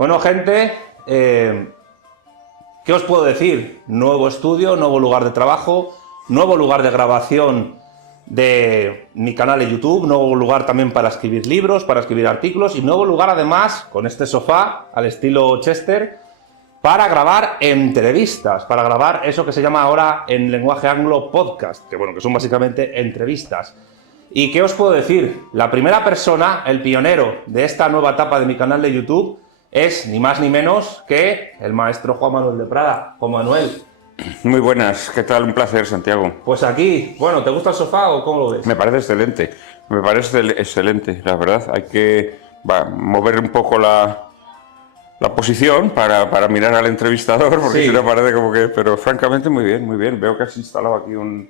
Bueno, gente, ¿qué os puedo decir? Nuevo estudio, nuevo lugar de trabajo, nuevo lugar de grabación de mi canal de YouTube, nuevo lugar también para escribir libros, para escribir artículos y nuevo lugar además, con este sofá al estilo Chester, para grabar entrevistas, para grabar eso que se llama ahora en lenguaje anglo podcast, que bueno, que son básicamente entrevistas. ¿Y qué os puedo decir? La primera persona, el pionero de esta nueva etapa de mi canal de YouTube es ni más ni menos que el maestro Juan Manuel de Prada. Juan Manuel. Muy buenas, ¿qué tal? Un placer, Santiago. Pues aquí, bueno, ¿te gusta el sofá o cómo lo ves? Me parece excelente, la verdad. Hay que mover un poco la posición para mirar al entrevistador, porque Sí. si no parece como que... Pero francamente muy bien, muy bien. Veo que has instalado aquí un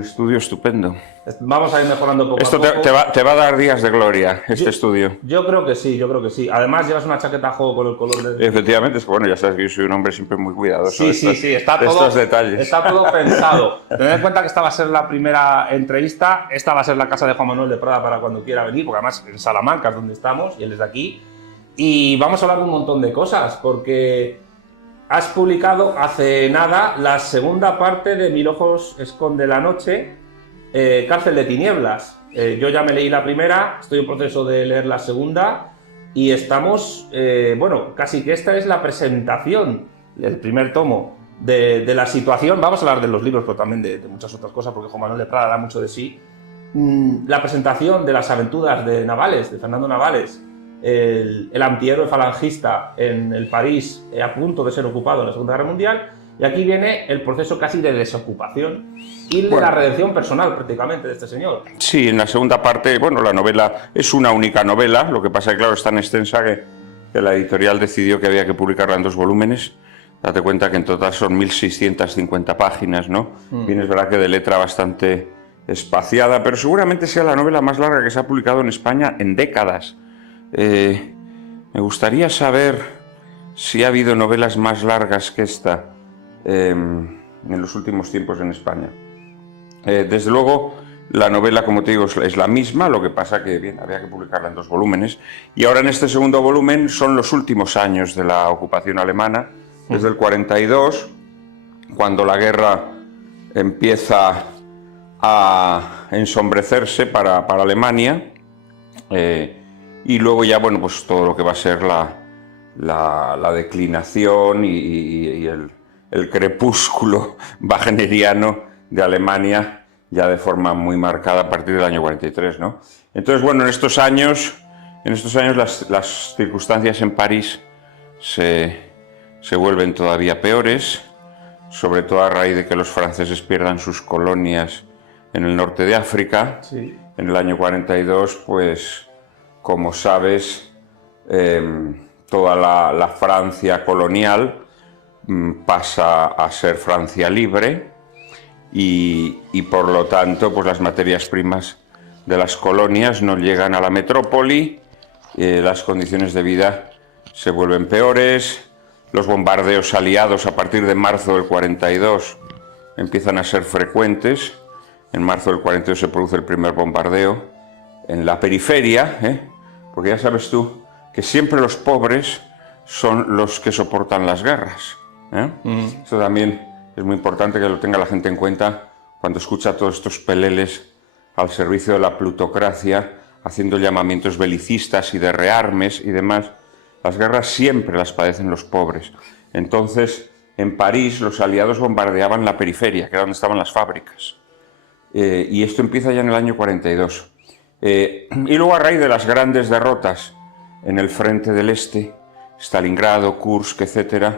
estudio estupendo. Vamos a ir mejorando poco Esto a poco. te va a dar días de gloria, este estudio. Yo creo que sí, yo creo que sí. Además llevas una chaqueta a juego con el color de... Efectivamente, es que bueno, ya sabes que yo soy un hombre siempre muy cuidadoso Sí, está de todo, estos detalles. está todo pensado. Tened en cuenta que esta va a ser la primera entrevista, esta va a ser la casa de Juan Manuel de Prada para cuando quiera venir, porque además en Salamanca es donde estamos y él es de aquí. Y vamos a hablar de un montón de cosas, porque has publicado hace nada la segunda parte de Mil ojos esconde la noche, Cárcel de tinieblas. Yo ya me leí la primera, estoy en proceso de leer la segunda y estamos, bueno, casi que esta es la presentación del primer tomo de la situación. Vamos a hablar de los libros, pero también de muchas otras cosas, porque Juan Manuel de Prada da mucho de sí. La presentación de las aventuras de Navales, de Fernando Navales, el antihéroe falangista en el París a punto de ser ocupado en la Segunda Guerra Mundial, y aquí viene el proceso casi de desocupación y de la redención personal prácticamente de este señor. Sí, en la segunda parte, bueno, la novela es una única novela, lo que pasa es que claro, es tan extensa que la editorial decidió que había que publicarla en 2 volúmenes. Date cuenta que en total son 1650 páginas, ¿no? Bien, es verdad que de letra bastante espaciada, pero seguramente sea la novela más larga que se ha publicado en España en décadas. Me gustaría saber si ha habido novelas más largas que esta en los últimos tiempos en España. Desde luego, la novela, como te digo, es la misma, lo que pasa que bien, había que publicarla en 2 volúmenes. Y ahora en este segundo volumen son los últimos años de la ocupación alemana, desde el 42, cuando la guerra empieza a ensombrecerse para Alemania, y luego ya, bueno, pues todo lo que va a ser la declinación y el crepúsculo wagneriano de Alemania, ya de forma muy marcada a partir del año 43, ¿no? Entonces, bueno, en estos años las circunstancias en París se vuelven todavía peores, sobre todo a raíz de que los franceses pierdan sus colonias en el norte de África. Sí. En el año 42, pues, como sabes, toda la Francia colonial pasa a ser Francia libre y por lo tanto pues las materias primas de las colonias no llegan a la metrópoli, las condiciones de vida se vuelven peores, los bombardeos aliados a partir de marzo del 42 empiezan a ser frecuentes. En marzo del 42 se produce el primer bombardeo en la periferia, porque ya sabes tú que siempre los pobres son los que soportan las guerras. Esto también es muy importante que lo tenga la gente en cuenta cuando escucha todos estos peleles al servicio de la plutocracia, haciendo llamamientos belicistas y de rearmes y demás. Las guerras siempre las padecen los pobres. Entonces, en París los aliados bombardeaban la periferia, que era donde estaban las fábricas. Y esto empieza ya en el año 42. Y luego, a raíz de las grandes derrotas en el frente del Este, Stalingrado, Kursk, etc.,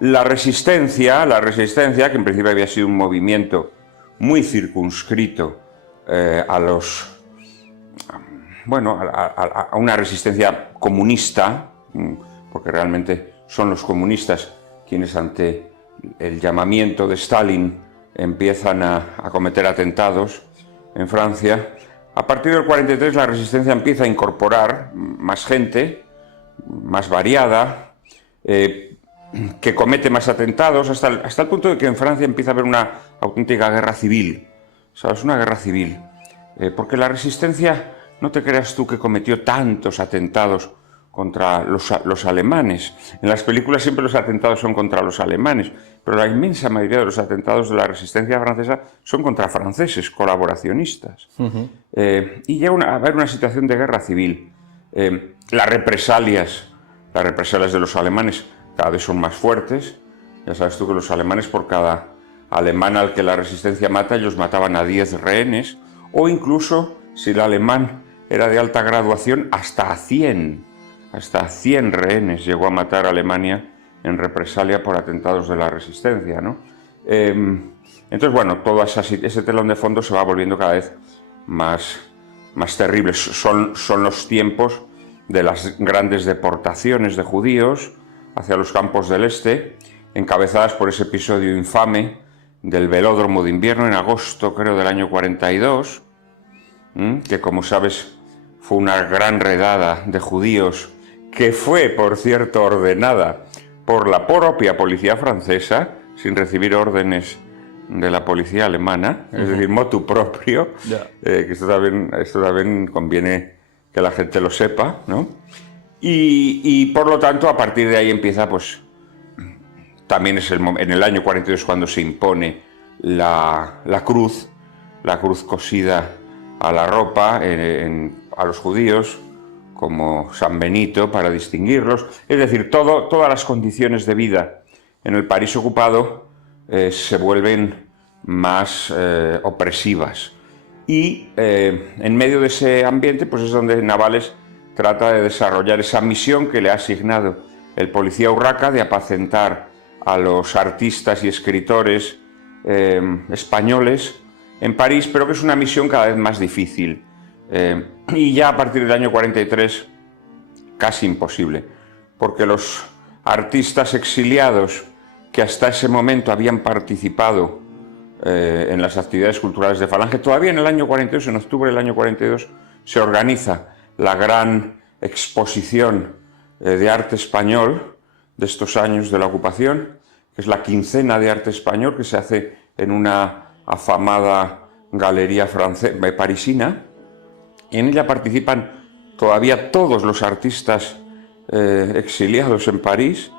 la resistencia, que en principio había sido un movimiento muy circunscrito a una resistencia comunista, porque realmente son los comunistas quienes ante el llamamiento de Stalin empiezan a cometer atentados en Francia. A partir del 43 la resistencia empieza a incorporar más gente, más variada, que comete más atentados, hasta el punto de que en Francia empieza a haber una auténtica guerra civil. ¿Sabes? Una guerra civil. Porque la resistencia, no te creas tú que cometió tantos atentados contra los alemanes. En las películas siempre los atentados son contra los alemanes, pero la inmensa mayoría de los atentados de la resistencia francesa son contra franceses, colaboracionistas. Y llega a haber una situación de guerra civil. Las represalias de los alemanes cada vez son más fuertes. Ya sabes tú que los alemanes, por cada alemán al que la resistencia mata, ellos mataban a 10 rehenes, o incluso, si el alemán era de alta graduación, hasta a 100 rehenes llegó a matar a Alemania en represalia por atentados de la resistencia, ¿no? Entonces, bueno, todo ese telón de fondo se va volviendo cada vez más terrible. Son los tiempos de las grandes deportaciones de judíos hacia los campos del este, encabezadas por ese episodio infame del velódromo de invierno en agosto, creo, del año 42, que, como sabes, fue una gran redada de judíos que fue, por cierto, ordenada por la propia policía francesa, sin recibir órdenes de la policía alemana, es decir, motu proprio, que esto también conviene que la gente lo sepa, ¿no? Y por lo tanto, a partir de ahí empieza, pues, también es en el año 42 cuando se impone la cruz cosida a la ropa a los judíos, como San Benito, para distinguirlos. Es decir, todas las condiciones de vida en el París ocupado se vuelven más opresivas. Y en medio de ese ambiente, pues es donde Navales trata de desarrollar esa misión que le ha asignado el policía Urraca de apacentar a los artistas y escritores españoles en París, pero que es una misión cada vez más difícil. Y ya a partir del año 43 casi imposible, porque los artistas exiliados que hasta ese momento habían participado en las actividades culturales de Falange, todavía en el año 42, en octubre del año 42, se organiza la gran exposición de arte español de estos años de la ocupación, que es la Quincena de Arte Español, que se hace en una afamada galería parisina. En ella participan todavía todos los artistas exiliados en París.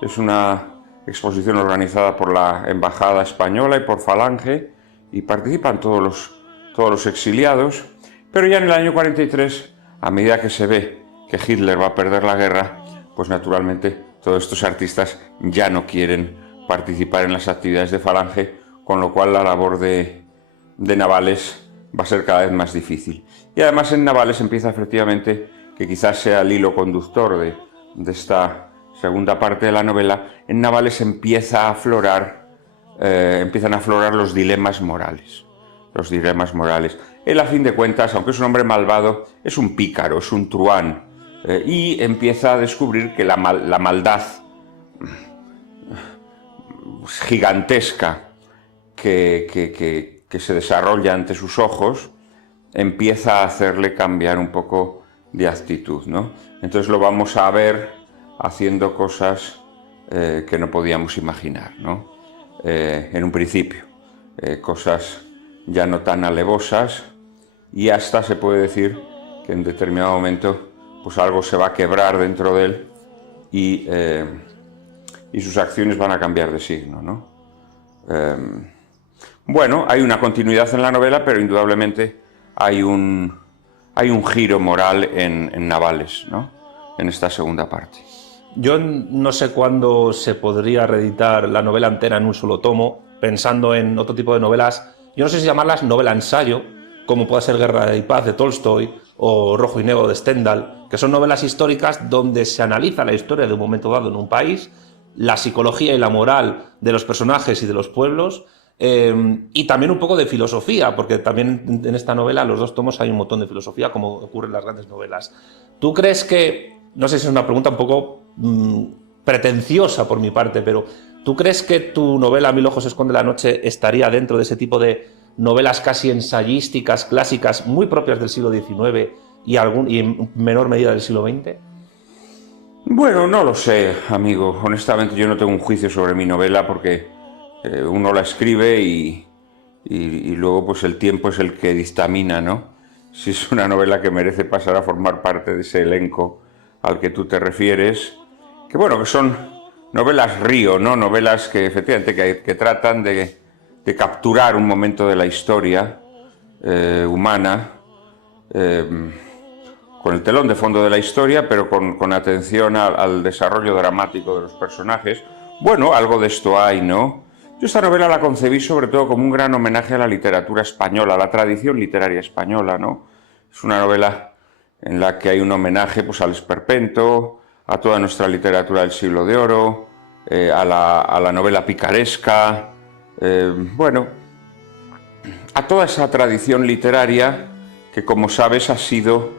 Es una exposición organizada por la Embajada Española y por Falange, y participan todos los exiliados. Pero ya en el año 43, a medida que se ve que Hitler va a perder la guerra, pues naturalmente todos estos artistas ya no quieren participar en las actividades de Falange, con lo cual la labor de Navales va a ser cada vez más difícil. Y además en Navales empieza efectivamente, que quizás sea el hilo conductor de esta segunda parte de la novela, en Navales empiezan a aflorar los dilemas morales. Los dilemas morales. Él, a fin de cuentas, aunque es un hombre malvado, es un pícaro, es un truán, y empieza a descubrir que la maldad gigantesca que se desarrolla ante sus ojos empieza a hacerle cambiar un poco de actitud, ¿no? Entonces lo vamos a ver haciendo cosas que no podíamos imaginar, ¿no? En un principio, cosas ya no tan alevosas, y hasta se puede decir que en determinado momento pues algo se va a quebrar dentro de él y sus acciones van a cambiar de signo, ¿no? Bueno, hay una continuidad en la novela, pero indudablemente hay un giro moral en Navales, ¿no? En esta segunda parte. Yo no sé cuándo se podría reeditar la novela entera en un solo tomo, pensando en otro tipo de novelas. Yo no sé si llamarlas novela-ensayo, como puede ser Guerra y Paz de Tolstoy o Rojo y Negro de Stendhal, que son novelas históricas donde se analiza la historia de un momento dado en un país, la psicología y la moral de los personajes y de los pueblos, y también un poco de filosofía, porque también en esta novela, en los dos tomos, hay un montón de filosofía, como ocurre en las grandes novelas. ¿Tú crees que, no sé si es una pregunta un poco pretenciosa por mi parte, pero ¿tú crees que tu novela Mil ojos esconde la noche estaría dentro de ese tipo de novelas casi ensayísticas, clásicas, muy propias del siglo XIX y en menor medida del siglo XX? Bueno, no lo sé, amigo. Honestamente, yo no tengo un juicio sobre mi novela porque uno la escribe y luego pues el tiempo es el que dictamina, ¿no? Si es una novela que merece pasar a formar parte de ese elenco al que tú te refieres, que bueno, que son novelas río, ¿no? Novelas que efectivamente que tratan de capturar un momento de la historia humana, con el telón de fondo de la historia, pero con atención al desarrollo dramático de los personajes. Bueno, algo de esto hay, ¿no? Yo esta novela la concebí sobre todo como un gran homenaje a la literatura española, a la tradición literaria española, ¿no? Es una novela en la que hay un homenaje pues, al esperpento, a toda nuestra literatura del siglo de oro, a la novela picaresca, bueno, a toda esa tradición literaria que, como sabes, ha sido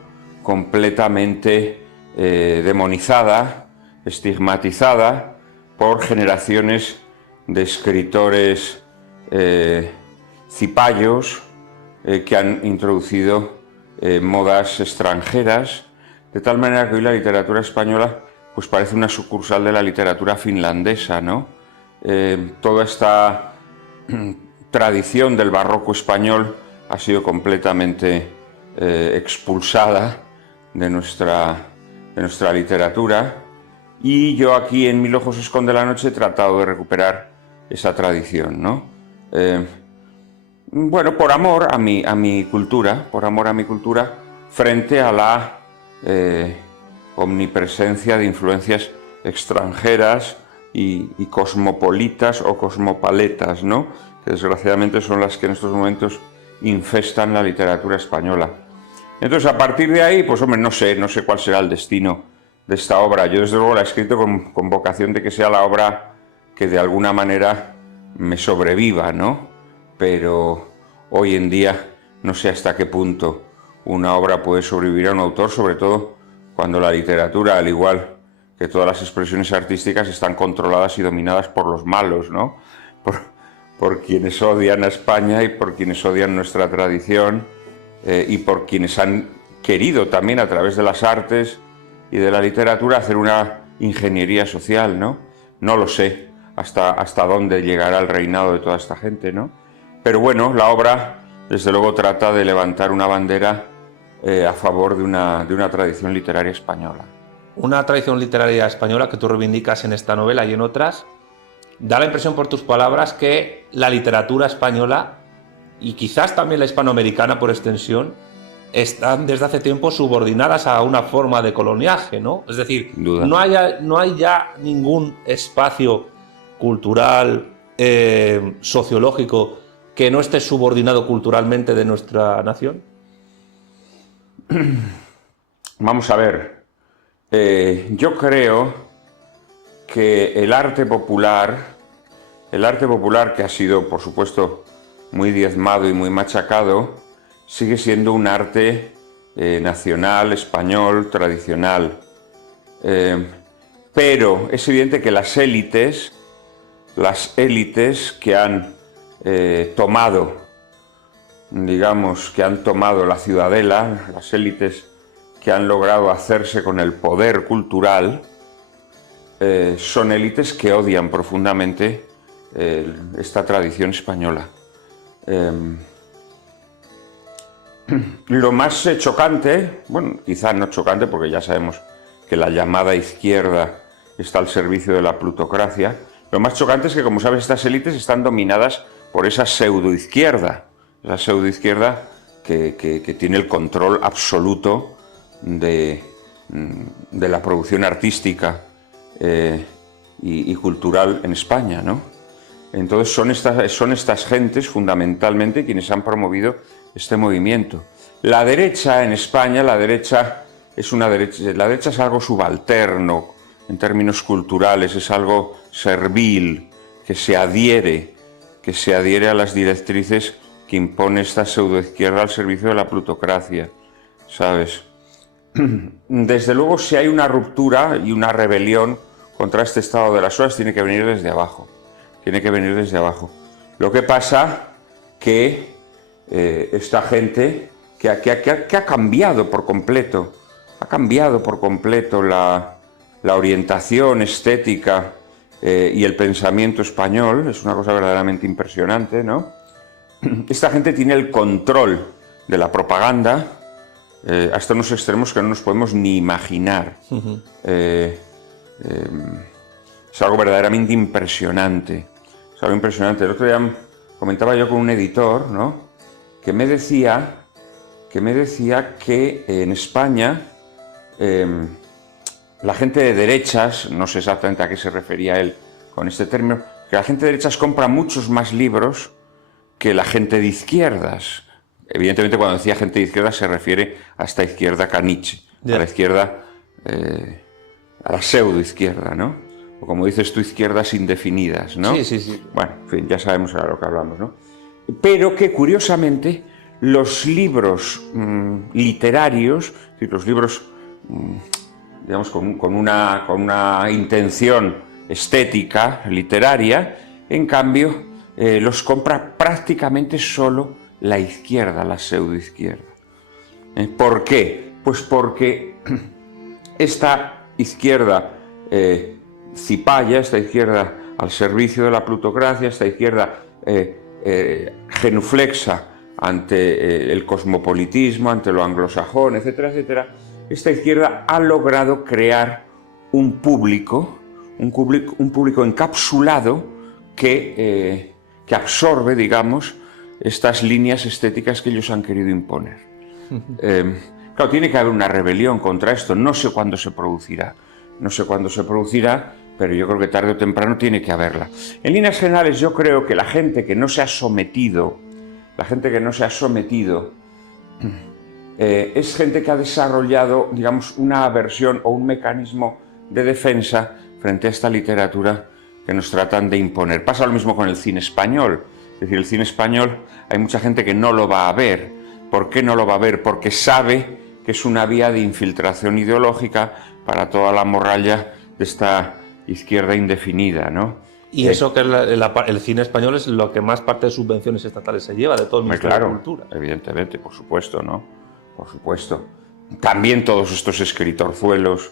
completamente demonizada, estigmatizada por generaciones de escritores cipayos que han introducido modas extranjeras, de tal manera que hoy la literatura española pues parece una sucursal de la literatura finlandesa, ¿no? Toda esta tradición del barroco español ha sido completamente expulsada de nuestra literatura, y yo aquí en Mil ojos esconde la noche he tratado de recuperar esa tradición, ¿no? Bueno, por amor a mi cultura, frente a la omnipresencia de influencias extranjeras y cosmopolitas o cosmopaletas, ¿no? Que desgraciadamente son las que en estos momentos infestan la literatura española. Entonces, a partir de ahí, pues hombre, no sé cuál será el destino de esta obra. Yo desde luego la he escrito con vocación de que sea la obra que de alguna manera me sobreviva, ¿no? Pero hoy en día no sé hasta qué punto una obra puede sobrevivir a un autor, sobre todo cuando la literatura, al igual que todas las expresiones artísticas, están controladas y dominadas por los malos, ¿no? Por quienes odian a España y por quienes odian nuestra tradición y por quienes han querido también a través de las artes y de la literatura hacer una ingeniería social, ¿no? No lo sé hasta dónde llegará el reinado de toda esta gente, ¿no? Pero bueno, la obra desde luego trata de levantar una bandera a favor de una tradición literaria española. Una tradición literaria española que tú reivindicas en esta novela y en otras. Da la impresión por tus palabras que la literatura española, y quizás también la hispanoamericana por extensión, están desde hace tiempo subordinadas a una forma de coloniaje, ¿no? Es decir, no hay ya ningún espacio cultural, sociológico, que no esté subordinado culturalmente de nuestra nación. Vamos a ver, yo creo que el arte popular que ha sido, por supuesto, muy diezmado y muy machacado, sigue siendo un arte nacional, español, tradicional. Pero es evidente que las élites que han tomado, digamos, que han tomado la ciudadela, las élites que han logrado hacerse con el poder cultural, son élites que odian profundamente esta tradición española. Lo más chocante, bueno, quizá no chocante porque ya sabemos que la llamada izquierda está al servicio de la plutocracia, lo más chocante es que, como sabes, estas élites están dominadas por esa pseudoizquierda que tiene el control absoluto de la producción artística y cultural en España, ¿no? Entonces son estas gentes fundamentalmente quienes han promovido este movimiento. La derecha en España, la derecha es algo subalterno en términos culturales, es algo servil, que se adhiere a las directrices que impone esta pseudoizquierda al servicio de la plutocracia, ¿sabes? Desde luego, si hay una ruptura y una rebelión contra este estado de las cosas, tiene que venir desde abajo. Lo que pasa que esta gente que ha cambiado por completo, la orientación estética y el pensamiento español, es una cosa verdaderamente impresionante, ¿no? Esta gente tiene el control de la propaganda, hasta unos extremos que no nos podemos ni imaginar. Es algo verdaderamente impresionante. Es algo impresionante. El otro día comentaba yo con un editor, ¿no?, que me decía que en España la gente de derechas, no sé exactamente a qué se refería él con este término, que la gente de derechas compra muchos más libros que la gente de izquierdas. Evidentemente, cuando decía gente de izquierdas se refiere a esta izquierda caniche, a la izquierda, a la pseudo-izquierda, ¿no? O como dices tú, izquierdas indefinidas, ¿no? Sí. Bueno, en fin, ya sabemos a lo que hablamos, ¿no? Pero que, curiosamente, los libros literarios, es decir, los libros, digamos, con una intención estética, literaria, en cambio, los compra prácticamente solo la izquierda, la pseudoizquierda. ¿Por qué? Pues porque esta izquierda cipaya, esta izquierda al servicio de la plutocracia, esta izquierda genuflexa ante el cosmopolitismo, ante lo anglosajón, etcétera, etcétera, esta izquierda ha logrado crear un público encapsulado que absorbe, digamos, estas líneas estéticas que ellos han querido imponer. Claro, tiene que haber una rebelión contra esto. No sé cuándo se producirá. Pero yo creo que tarde o temprano tiene que haberla. En líneas generales, yo creo que la gente que no se ha sometido, es gente que ha desarrollado, digamos, una aversión o un mecanismo de defensa frente a esta literatura que nos tratan de imponer. Pasa lo mismo con el cine español. Es decir, el cine español, hay mucha gente que no lo va a ver. ¿Por qué no lo va a ver? Porque sabe que es una vía de infiltración ideológica para toda la morralla de esta izquierda indefinida, ¿no? Y eso que el cine español es lo que más parte de subvenciones estatales se lleva, de todo el Ministerio de Cultura. Evidentemente, por supuesto, ¿no? Por supuesto. También todos estos escritorzuelos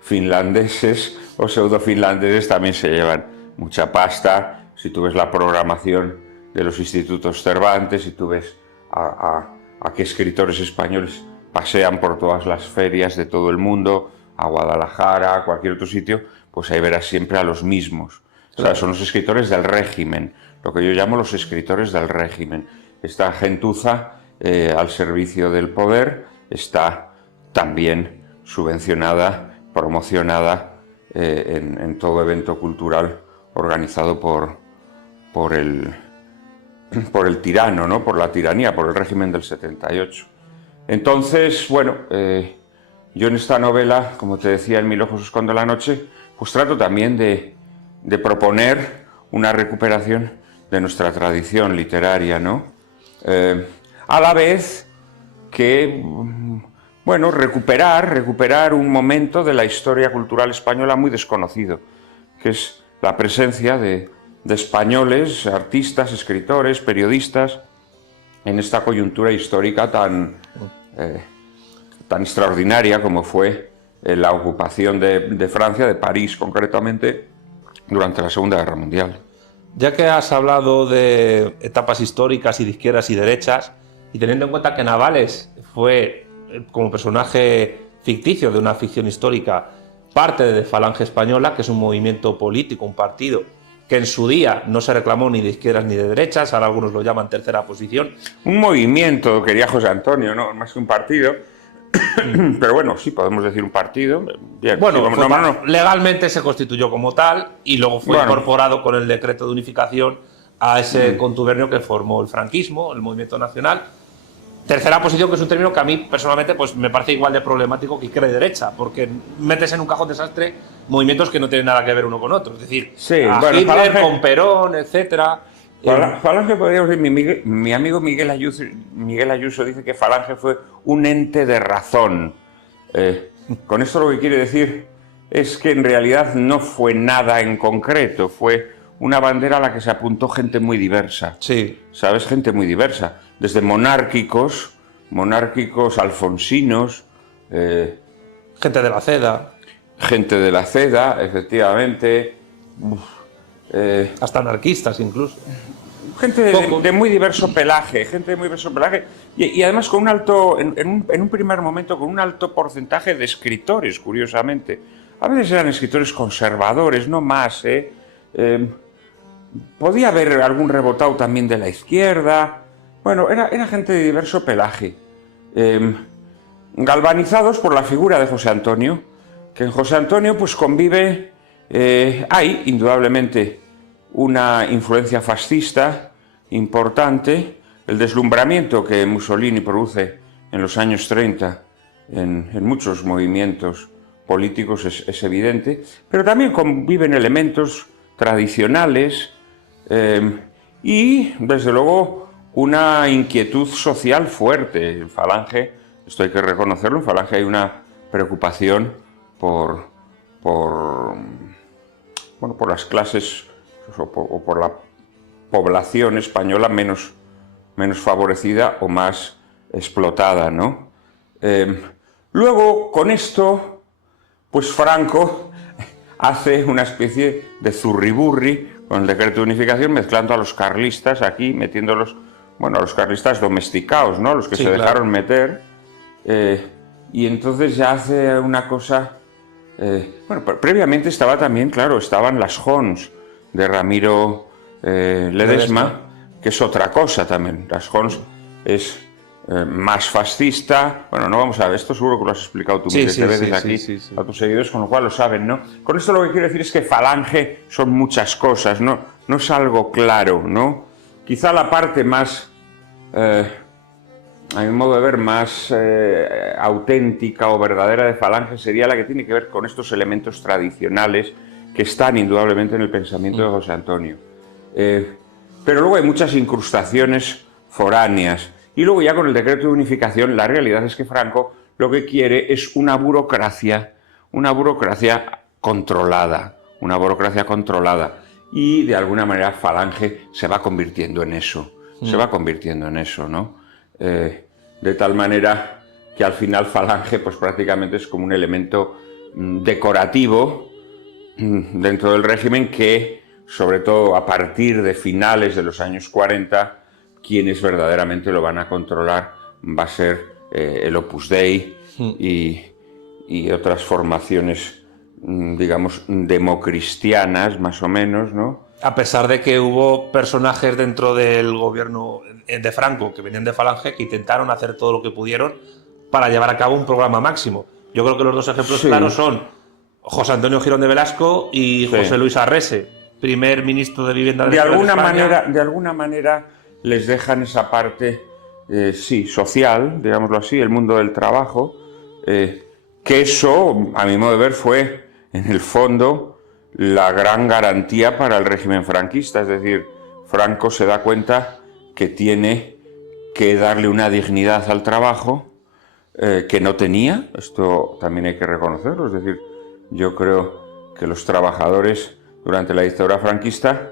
finlandeses o pseudo-finlandeses también se llevan mucha pasta. Si tú ves la programación de los institutos Cervantes, si tú ves a qué escritores españoles pasean por todas las ferias de todo el mundo, a Guadalajara, a cualquier otro sitio, pues ahí verás siempre a los mismos. O sea, son los escritores del régimen, lo que yo llamo los escritores del régimen. Esta gentuza al servicio del poder está también subvencionada, promocionada en todo evento cultural organizado por el tirano, ¿no? Por la tiranía, por el régimen del 78. Entonces, bueno, yo en esta novela, como te decía, en Mil ojos esconde la noche, pues trato también de proponer una recuperación de nuestra tradición literaria, ¿no? A la vez que, bueno, recuperar un momento de la historia cultural española muy desconocido, que es la presencia de españoles, artistas, escritores, periodistas, en esta coyuntura histórica tan extraordinaria como fue la ocupación de Francia, de París concretamente, durante la Segunda Guerra Mundial. Ya que has hablado de etapas históricas y de izquierdas y derechas, y teniendo en cuenta que Navales fue, como personaje ficticio de una ficción histórica, parte de Falange Española, que es un movimiento político, un partido que en su día no se reclamó ni de izquierdas ni de derechas, ahora algunos lo llaman tercera posición. Un movimiento, quería José Antonio, ¿no? Más que un partido. Pero bueno, sí, podemos decir un partido. Bien, bueno, sí, legalmente se constituyó como tal y luego fue incorporado con el decreto de unificación a ese contubernio que formó el franquismo, el movimiento nacional. Tercera posición, que es un término que a mí personalmente pues, me parece igual de problemático que izquierda y derecha, porque metes en un cajón desastre movimientos que no tienen nada que ver uno con otro. Es decir, Hitler, Falange, con Perón, etcétera. Falange, podríamos decir, mi amigo Miguel Ayuso dice que Falange fue un ente de razón. Con esto lo que quiere decir es que en realidad no fue nada en concreto, fue una bandera a la que se apuntó gente muy diversa. Sí. ¿Sabes? Gente muy diversa. Desde monárquicos alfonsinos. Gente de la Ceda. Gente de la Ceda, efectivamente. Hasta anarquistas incluso. Gente de muy diverso pelaje, y además con un alto, en un primer momento, con un alto porcentaje de escritores, curiosamente. A veces eran escritores conservadores, no más, podía haber algún rebotado también de la izquierda. Bueno, era gente de diverso pelaje. Galvanizados por la figura de José Antonio, que en José Antonio pues convive, hay indudablemente una influencia fascista importante, el deslumbramiento que Mussolini produce en los años 30 en muchos movimientos políticos es evidente, pero también conviven elementos tradicionales y, desde luego, una inquietud social fuerte. En Falange, esto hay que reconocerlo, en Falange hay una preocupación por las clases o por la población española menos favorecida o más explotada, ¿no? Luego, con esto, pues Franco hace una especie de zurriburri con el decreto de unificación, mezclando a los carlistas aquí, metiéndolos, bueno, a los carlistas domesticados, ¿no? Los que se dejaron meter. Y entonces ya hace una cosa... bueno, previamente estaba también, claro, estaban las Jons de Ramiro Ledesma, que es otra cosa también. Las Jons es más fascista. Bueno, no vamos a ver, esto seguro que lo has explicado tú miles de veces aquí a tus seguidores, con lo cual lo saben, ¿no? Con esto lo que quiero decir es que Falange son muchas cosas, no es algo claro, ¿no? Quizá la parte más, a mi modo de ver, más auténtica o verdadera de Falange sería la que tiene que ver con estos elementos tradicionales que están indudablemente en el pensamiento de José Antonio. Pero luego hay muchas incrustaciones foráneas. Y luego ya con el decreto de unificación, la realidad es que Franco lo que quiere es una burocracia controlada, Y de alguna manera Falange se va convirtiendo en eso, ¿no? De tal manera que al final Falange pues prácticamente es como un elemento decorativo dentro del régimen que, sobre todo a partir de finales de los años 40, quienes verdaderamente lo van a controlar va a ser el Opus Dei y otras formaciones, digamos, democristianas, más o menos, ¿no? A pesar de que hubo personajes dentro del gobierno de Franco que venían de Falange que intentaron hacer todo lo que pudieron para llevar a cabo un programa máximo. Yo creo que los dos ejemplos claros son José Antonio Girón de Velasco y José Luis Arrese, primer ministro de Vivienda de alguna manera les dejan esa parte, social, digámoslo así, el mundo del trabajo, que eso, a mi modo de ver, fue, en el fondo, la gran garantía para el régimen franquista. Es decir, Franco se da cuenta que tiene que darle una dignidad al trabajo que no tenía. Esto también hay que reconocerlo. Es decir, yo creo que los trabajadores durante la dictadura franquista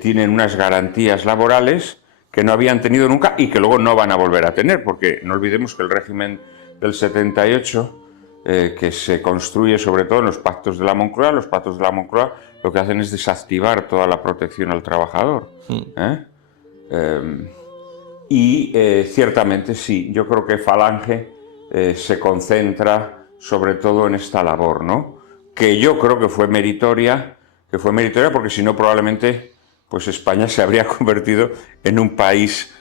tienen unas garantías laborales que no habían tenido nunca y que luego no van a volver a tener, porque no olvidemos que el régimen del 78, que se construye sobre todo en los pactos de la Moncloa, lo que hacen es desactivar toda la protección al trabajador. Ciertamente sí, yo creo que Falange se concentra sobre todo en esta labor, ¿no? Que yo creo que fue meritoria porque si no probablemente pues España se habría convertido en un país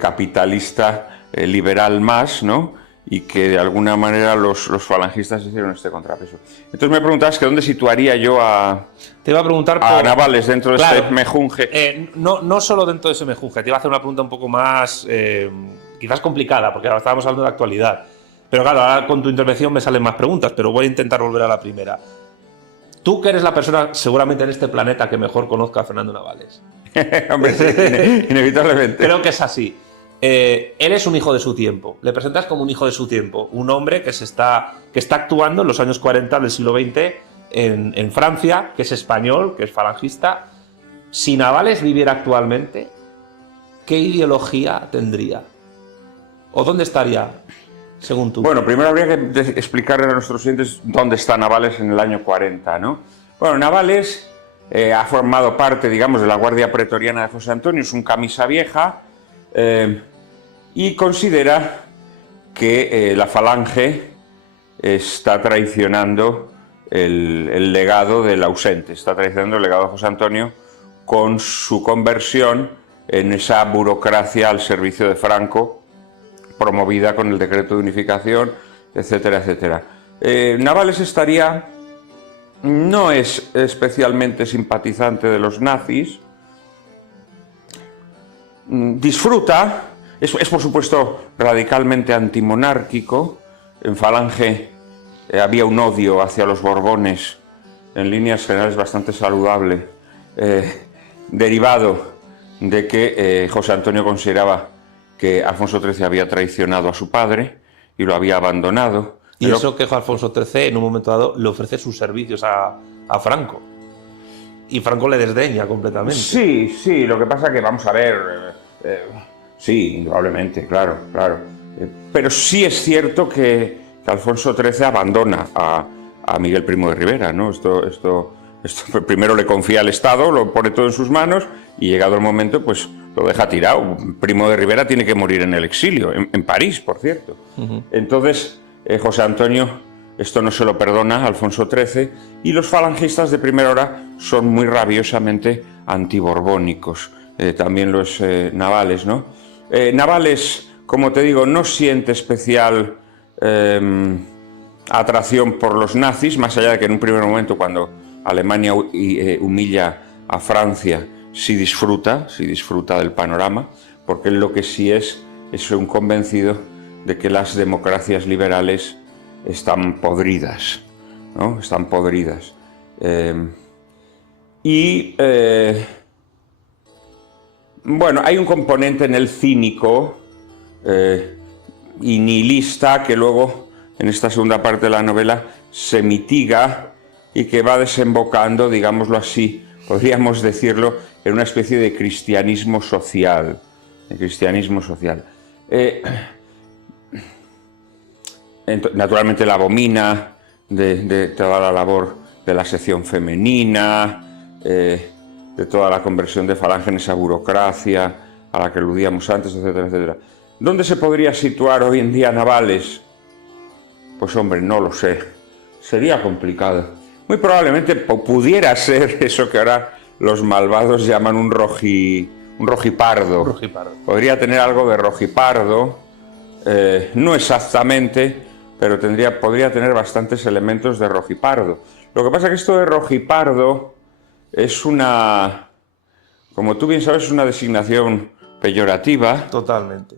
capitalista liberal más, ¿no? Y que de alguna manera los falangistas hicieron este contrapeso. Entonces me preguntabas que dónde situaría yo te iba a preguntar a Navales dentro de este mejunje. No solo dentro de ese mejunje, te iba a hacer una pregunta un poco más quizás complicada, porque ahora estábamos hablando de actualidad. Pero claro, ahora con tu intervención me salen más preguntas, pero voy a intentar volver a la primera. Tú, que eres la persona seguramente en este planeta que mejor conozca a Fernando Navales. Hombre, sí, inevitablemente. Creo que es así. Él es un hijo de su tiempo. Le presentas como un hijo de su tiempo. Un hombre que está actuando en los años 40 del siglo XX en Francia, que es español, que es falangista. Si Navales viviera actualmente, ¿qué ideología tendría? ¿O dónde estaría, según tú? Bueno, primero habría que explicarle a nuestros oyentes dónde está Navales en el año 40, ¿no? Bueno, Navales ha formado parte, digamos, de la Guardia Pretoriana de José Antonio, es un camisa vieja, y considera que la Falange está traicionando el legado del ausente, está traicionando el legado de José Antonio con su conversión en esa burocracia al servicio de Franco, promovida con el decreto de unificación, etcétera, etcétera. Navales no es especialmente simpatizante de los nazis, disfruta, es por supuesto radicalmente antimonárquico. En Falange había un odio hacia los Borbones, en líneas generales bastante saludable, derivado de que José Antonio consideraba que Alfonso XIII había traicionado a su padre y lo había abandonado. Y eso que Alfonso XIII en un momento dado le ofrece sus servicios a Franco. Y Franco le desdeña completamente. Sí, lo que pasa que, vamos a ver, sí, indudablemente, claro. Pero sí es cierto que Alfonso XIII abandona a Miguel Primo de Rivera, ¿no? Esto primero le confía al Estado, lo pone todo en sus manos y llegado el momento, pues lo deja tirado. Primo de Rivera tiene que morir en el exilio, en París, por cierto. Entonces, José Antonio esto no se lo perdona a Alfonso XIII, y los falangistas de primera hora son muy rabiosamente antiborbónicos. También lo es Navales, ¿no? Navales, como te digo, no siente especial atracción por los nazis, más allá de que en un primer momento, cuando Alemania humilla a Francia, sí disfruta del panorama, porque él lo que sí es un convencido de que las democracias liberales están podridas, ¿no? Están podridas. Bueno, hay un componente en el cínico y nihilista que luego, en esta segunda parte de la novela, se mitiga y que va desembocando, digámoslo así, podríamos decirlo, en una especie de cristianismo social. Naturalmente la abomina de toda la labor de la sección femenina, de toda la conversión de Falange en esa burocracia a la que aludíamos antes, etcétera, etcétera. ¿Dónde se podría situar hoy en día Navales? Pues hombre, no lo sé. Sería complicado. Muy probablemente pudiera ser eso que ahora los malvados llaman un rojipardo. Podría tener algo de rojipardo, no exactamente, pero podría tener bastantes elementos de rojipardo. Lo que pasa es que esto de rojipardo es como tú bien sabes, es una designación peyorativa. Totalmente.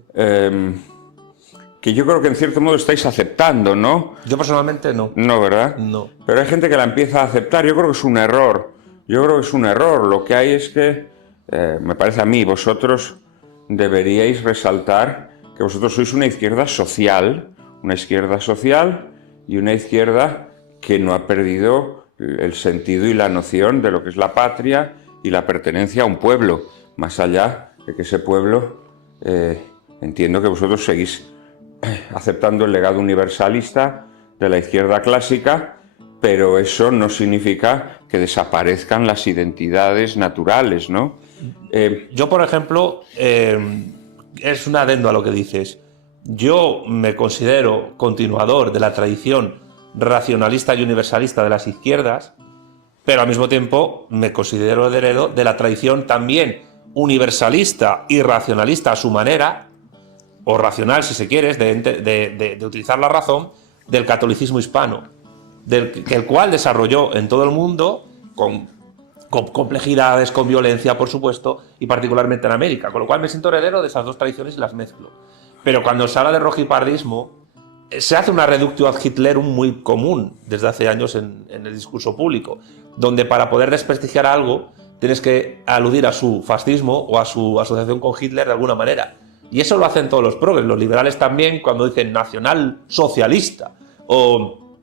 Que yo creo que en cierto modo estáis aceptando, ¿no? Yo personalmente no. No, ¿verdad? No. Pero hay gente que la empieza a aceptar. Yo creo que es un error. Lo que hay es que, me parece a mí, vosotros deberíais resaltar que vosotros sois una izquierda social y una izquierda que no ha perdido el sentido y la noción de lo que es la patria y la pertenencia a un pueblo. Más allá de que ese pueblo, entiendo que vosotros seguís aceptando el legado universalista de la izquierda clásica, pero eso no significa que desaparezcan las identidades naturales, ¿no? Yo, por ejemplo, es un adendo a lo que dices. Yo me considero continuador de la tradición racionalista y universalista de las izquierdas, pero al mismo tiempo me considero heredero de la tradición también universalista y racionalista a su manera, o racional si se quiere, de utilizar la razón, del catolicismo hispano, el cual desarrolló en todo el mundo con complejidades, con violencia, por supuesto, y particularmente en América, con lo cual me siento heredero de esas dos tradiciones y las mezclo. Pero cuando se habla de rojipardismo, se hace una reductio ad Hitlerum muy común desde hace años en el discurso público, donde para poder desprestigiar algo tienes que aludir a su fascismo o a su asociación con Hitler de alguna manera. Y eso lo hacen todos los progres, los liberales también, cuando dicen nacional socialista, o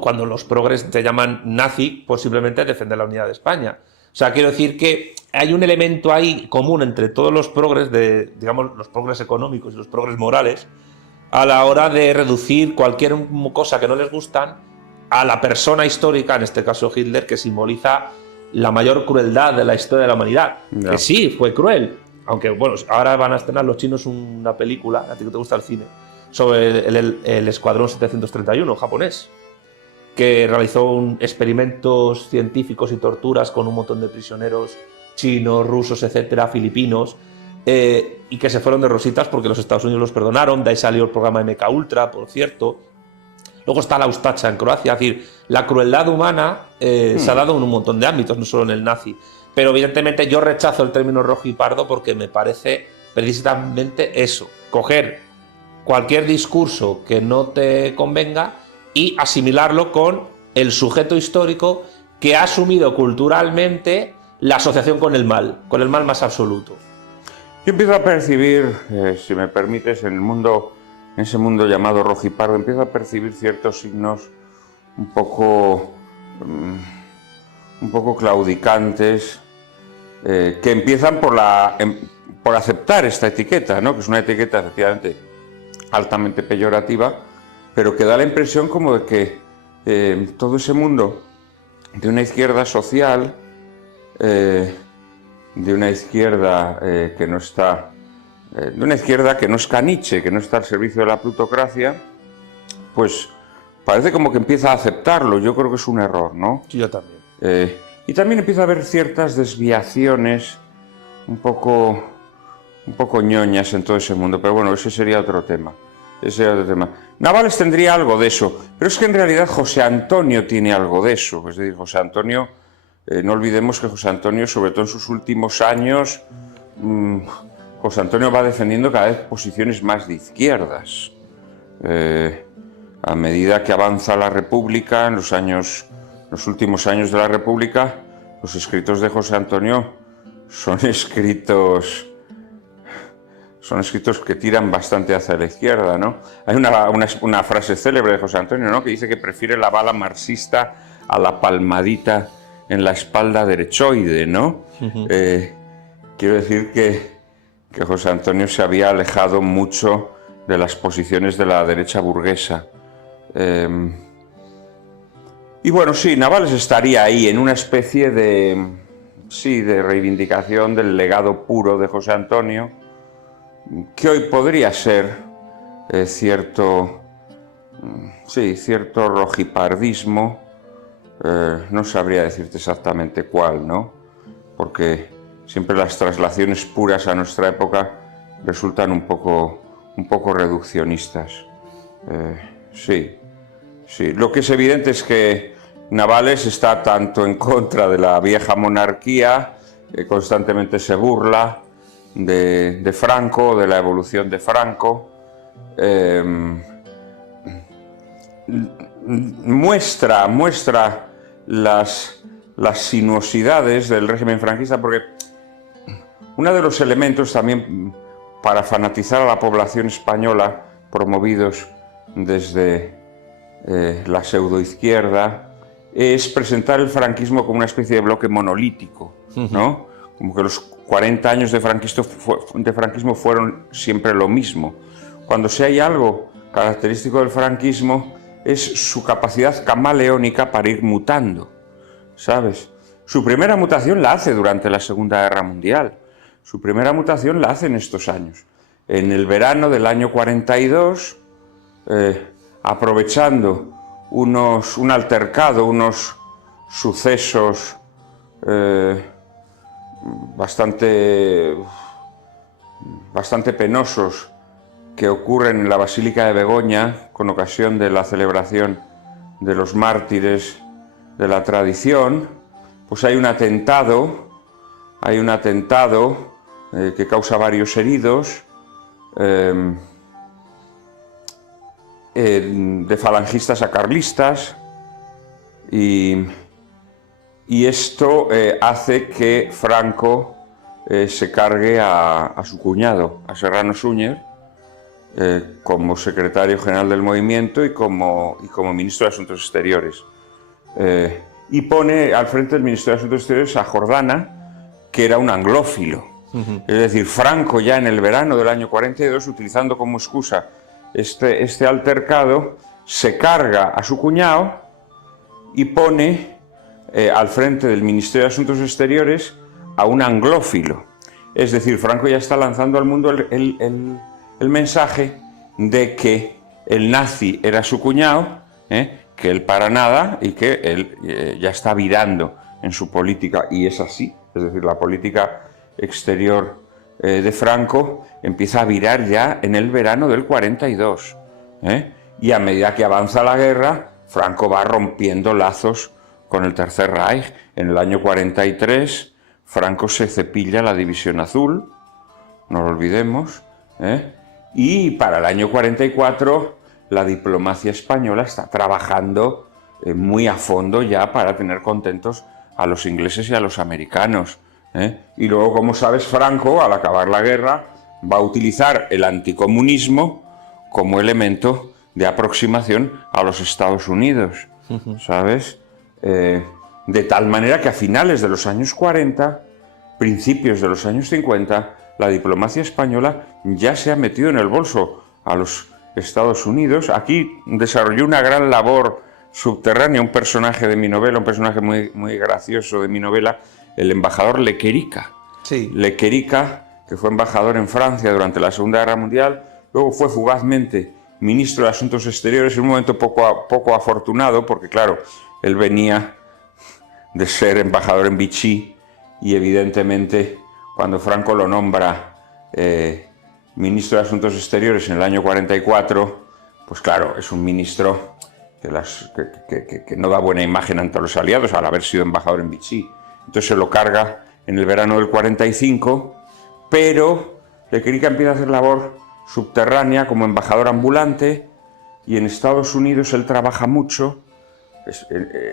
cuando los progres te llaman nazi, pues simplemente defender la unidad de España. O sea, quiero decir que hay un elemento ahí común entre todos los progres, digamos, los progres económicos y los progres morales, a la hora de reducir cualquier cosa que no les gustan a la persona histórica, en este caso Hitler, que simboliza la mayor crueldad de la historia de la humanidad. Ya. Que sí, fue cruel. Aunque, bueno, ahora van a estrenar los chinos una película, a ti que te gusta el cine, sobre el Escuadrón 731 japonés, que realizó experimentos científicos y torturas con un montón de prisioneros chinos, rusos, etcétera, filipinos, y que se fueron de rositas porque los Estados Unidos los perdonaron. De ahí salió el programa MK Ultra, por cierto. Luego está la Ustacha en Croacia. Es decir, la crueldad humana se ha dado en un montón de ámbitos, no solo en el nazi. Pero evidentemente yo rechazo el término rojipardo porque me parece precisamente eso, coger cualquier discurso que no te convenga y asimilarlo con el sujeto histórico que ha asumido culturalmente la asociación con el mal más absoluto. Yo empiezo a percibir, si me permites, en ese mundo llamado rojipardo, empiezo a percibir ciertos signos un poco claudicantes, que empiezan por aceptar esta etiqueta, ¿no? Que es una etiqueta efectivamente altamente peyorativa, pero que da la impresión como de que todo ese mundo de una izquierda social, de una izquierda que no está, de una izquierda que no es caniche, que no está al servicio de la plutocracia, pues parece como que empieza a aceptarlo. Yo creo que es un error, ¿no? Sí, yo también. Y también empieza a haber ciertas desviaciones un poco ñoñas en todo ese mundo, pero bueno, ese sería otro tema. Navales tendría algo de eso, pero es que en realidad José Antonio tiene algo de eso. Es decir, José Antonio, no olvidemos que José Antonio, sobre todo en sus últimos años, José Antonio va defendiendo cada vez posiciones más de izquierdas. A medida que avanza la República, en los últimos años de la República, los escritos de José Antonio son escritos que tiran bastante hacia la izquierda, ¿no? Hay una frase célebre de José Antonio, ¿no?, que dice que prefiere la bala marxista a la palmadita en la espalda derechoide, ¿no? Quiero decir que José Antonio se había alejado mucho de las posiciones de la derecha burguesa. Y bueno, sí, Navales estaría ahí en una especie de reivindicación del legado puro de José Antonio, que hoy podría ser cierto rojipardismo, no sabría decirte exactamente cuál, ¿no? Porque siempre las traslaciones puras a nuestra época resultan un poco reduccionistas. Sí. Lo que es evidente es que Navales está tanto en contra de la vieja monarquía, que constantemente se burla de Franco, de la evolución de Franco, muestra las sinuosidades del régimen franquista, porque uno de los elementos también para fanatizar a la población española, promovidos desde la pseudoizquierda, es presentar el franquismo como una especie de bloque monolítico, ¿no? Como que los 40 años de franquismo fueron siempre lo mismo. Cuando si hay algo característico del franquismo es su capacidad camaleónica para ir mutando, ¿sabes? Su primera mutación la hace durante la Segunda Guerra Mundial. Su primera mutación la hace en estos años. En el verano del año 42, aprovechando un altercado, unos sucesos bastante penosos que ocurren en la Basílica de Begoña con ocasión de la celebración de los mártires de la tradición, pues hay un atentado que causa varios heridos, de falangistas a carlistas, y esto hace que Franco se cargue a su cuñado, a Serrano Súñer, como secretario general del movimiento y como ministro de Asuntos Exteriores. Y pone al frente del Ministerio de Asuntos Exteriores a Jordana, que era un anglófilo. Es decir, Franco ya en el verano del año 42, utilizando como excusa este altercado, se carga a su cuñado y pone al frente del Ministerio de Asuntos Exteriores a un anglófilo. Es decir, Franco ya está lanzando al mundo el mensaje de que el nazi era su cuñado, que él para nada y que él ya está virando en su política, y es así. Es decir, la política exterior de Franco empieza a virar ya en el verano del 42. Y a medida que avanza la guerra, Franco va rompiendo lazos con el Tercer Reich. En el año 43, Franco se cepilla la División Azul, no lo olvidemos, y para el año 44 la diplomacia española está trabajando muy a fondo ya para tener contentos a los ingleses y a los americanos. Y luego, como sabes, Franco, al acabar la guerra, va a utilizar el anticomunismo como elemento de aproximación a los Estados Unidos, ¿sabes? De tal manera que a finales de los años 40, principios de los años 50, la diplomacia española ya se ha metido en el bolso a los Estados Unidos. Aquí desarrolló una gran labor subterránea un personaje de mi novela, un personaje muy gracioso de mi novela, el embajador Lequerica. Sí. Lequerica, que fue embajador en Francia durante la Segunda Guerra Mundial, luego fue fugazmente ministro de Asuntos Exteriores en un momento poco afortunado, porque claro, él venía de ser embajador en Vichy y evidentemente cuando Franco lo nombra ministro de Asuntos Exteriores en el año 44, pues claro, es un ministro que no da buena imagen ante los aliados al haber sido embajador en Vichy. Entonces se lo carga en el verano del 45, pero Lequerica empieza a hacer labor subterránea como embajador ambulante, y en Estados Unidos él trabaja mucho.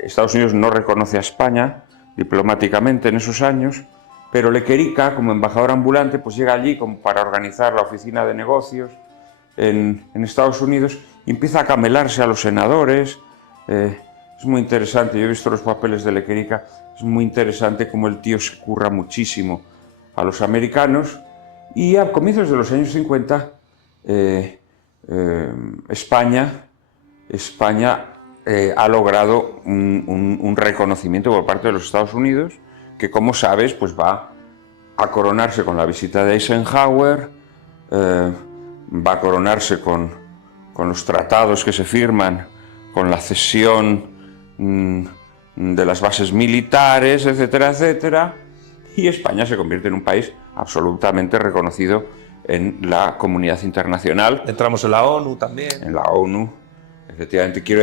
Estados Unidos no reconoce a España diplomáticamente en esos años, pero Lequerica, como embajador ambulante, pues llega allí como para organizar la oficina de negocios en Estados Unidos y empieza a camelarse a los senadores. Es muy interesante, yo he visto los papeles de Lequerica, es muy interesante cómo el tío se curra muchísimo a los americanos. Y a comienzos de los años 50, España ha logrado un reconocimiento por parte de los Estados Unidos, que, como sabes, pues va a coronarse con la visita de Eisenhower, va a coronarse con los tratados que se firman, con la cesión de las bases militares, etcétera, etcétera, y España se convierte en un país absolutamente reconocido en la comunidad internacional. Entramos en la ONU también. En la ONU, efectivamente. Quiero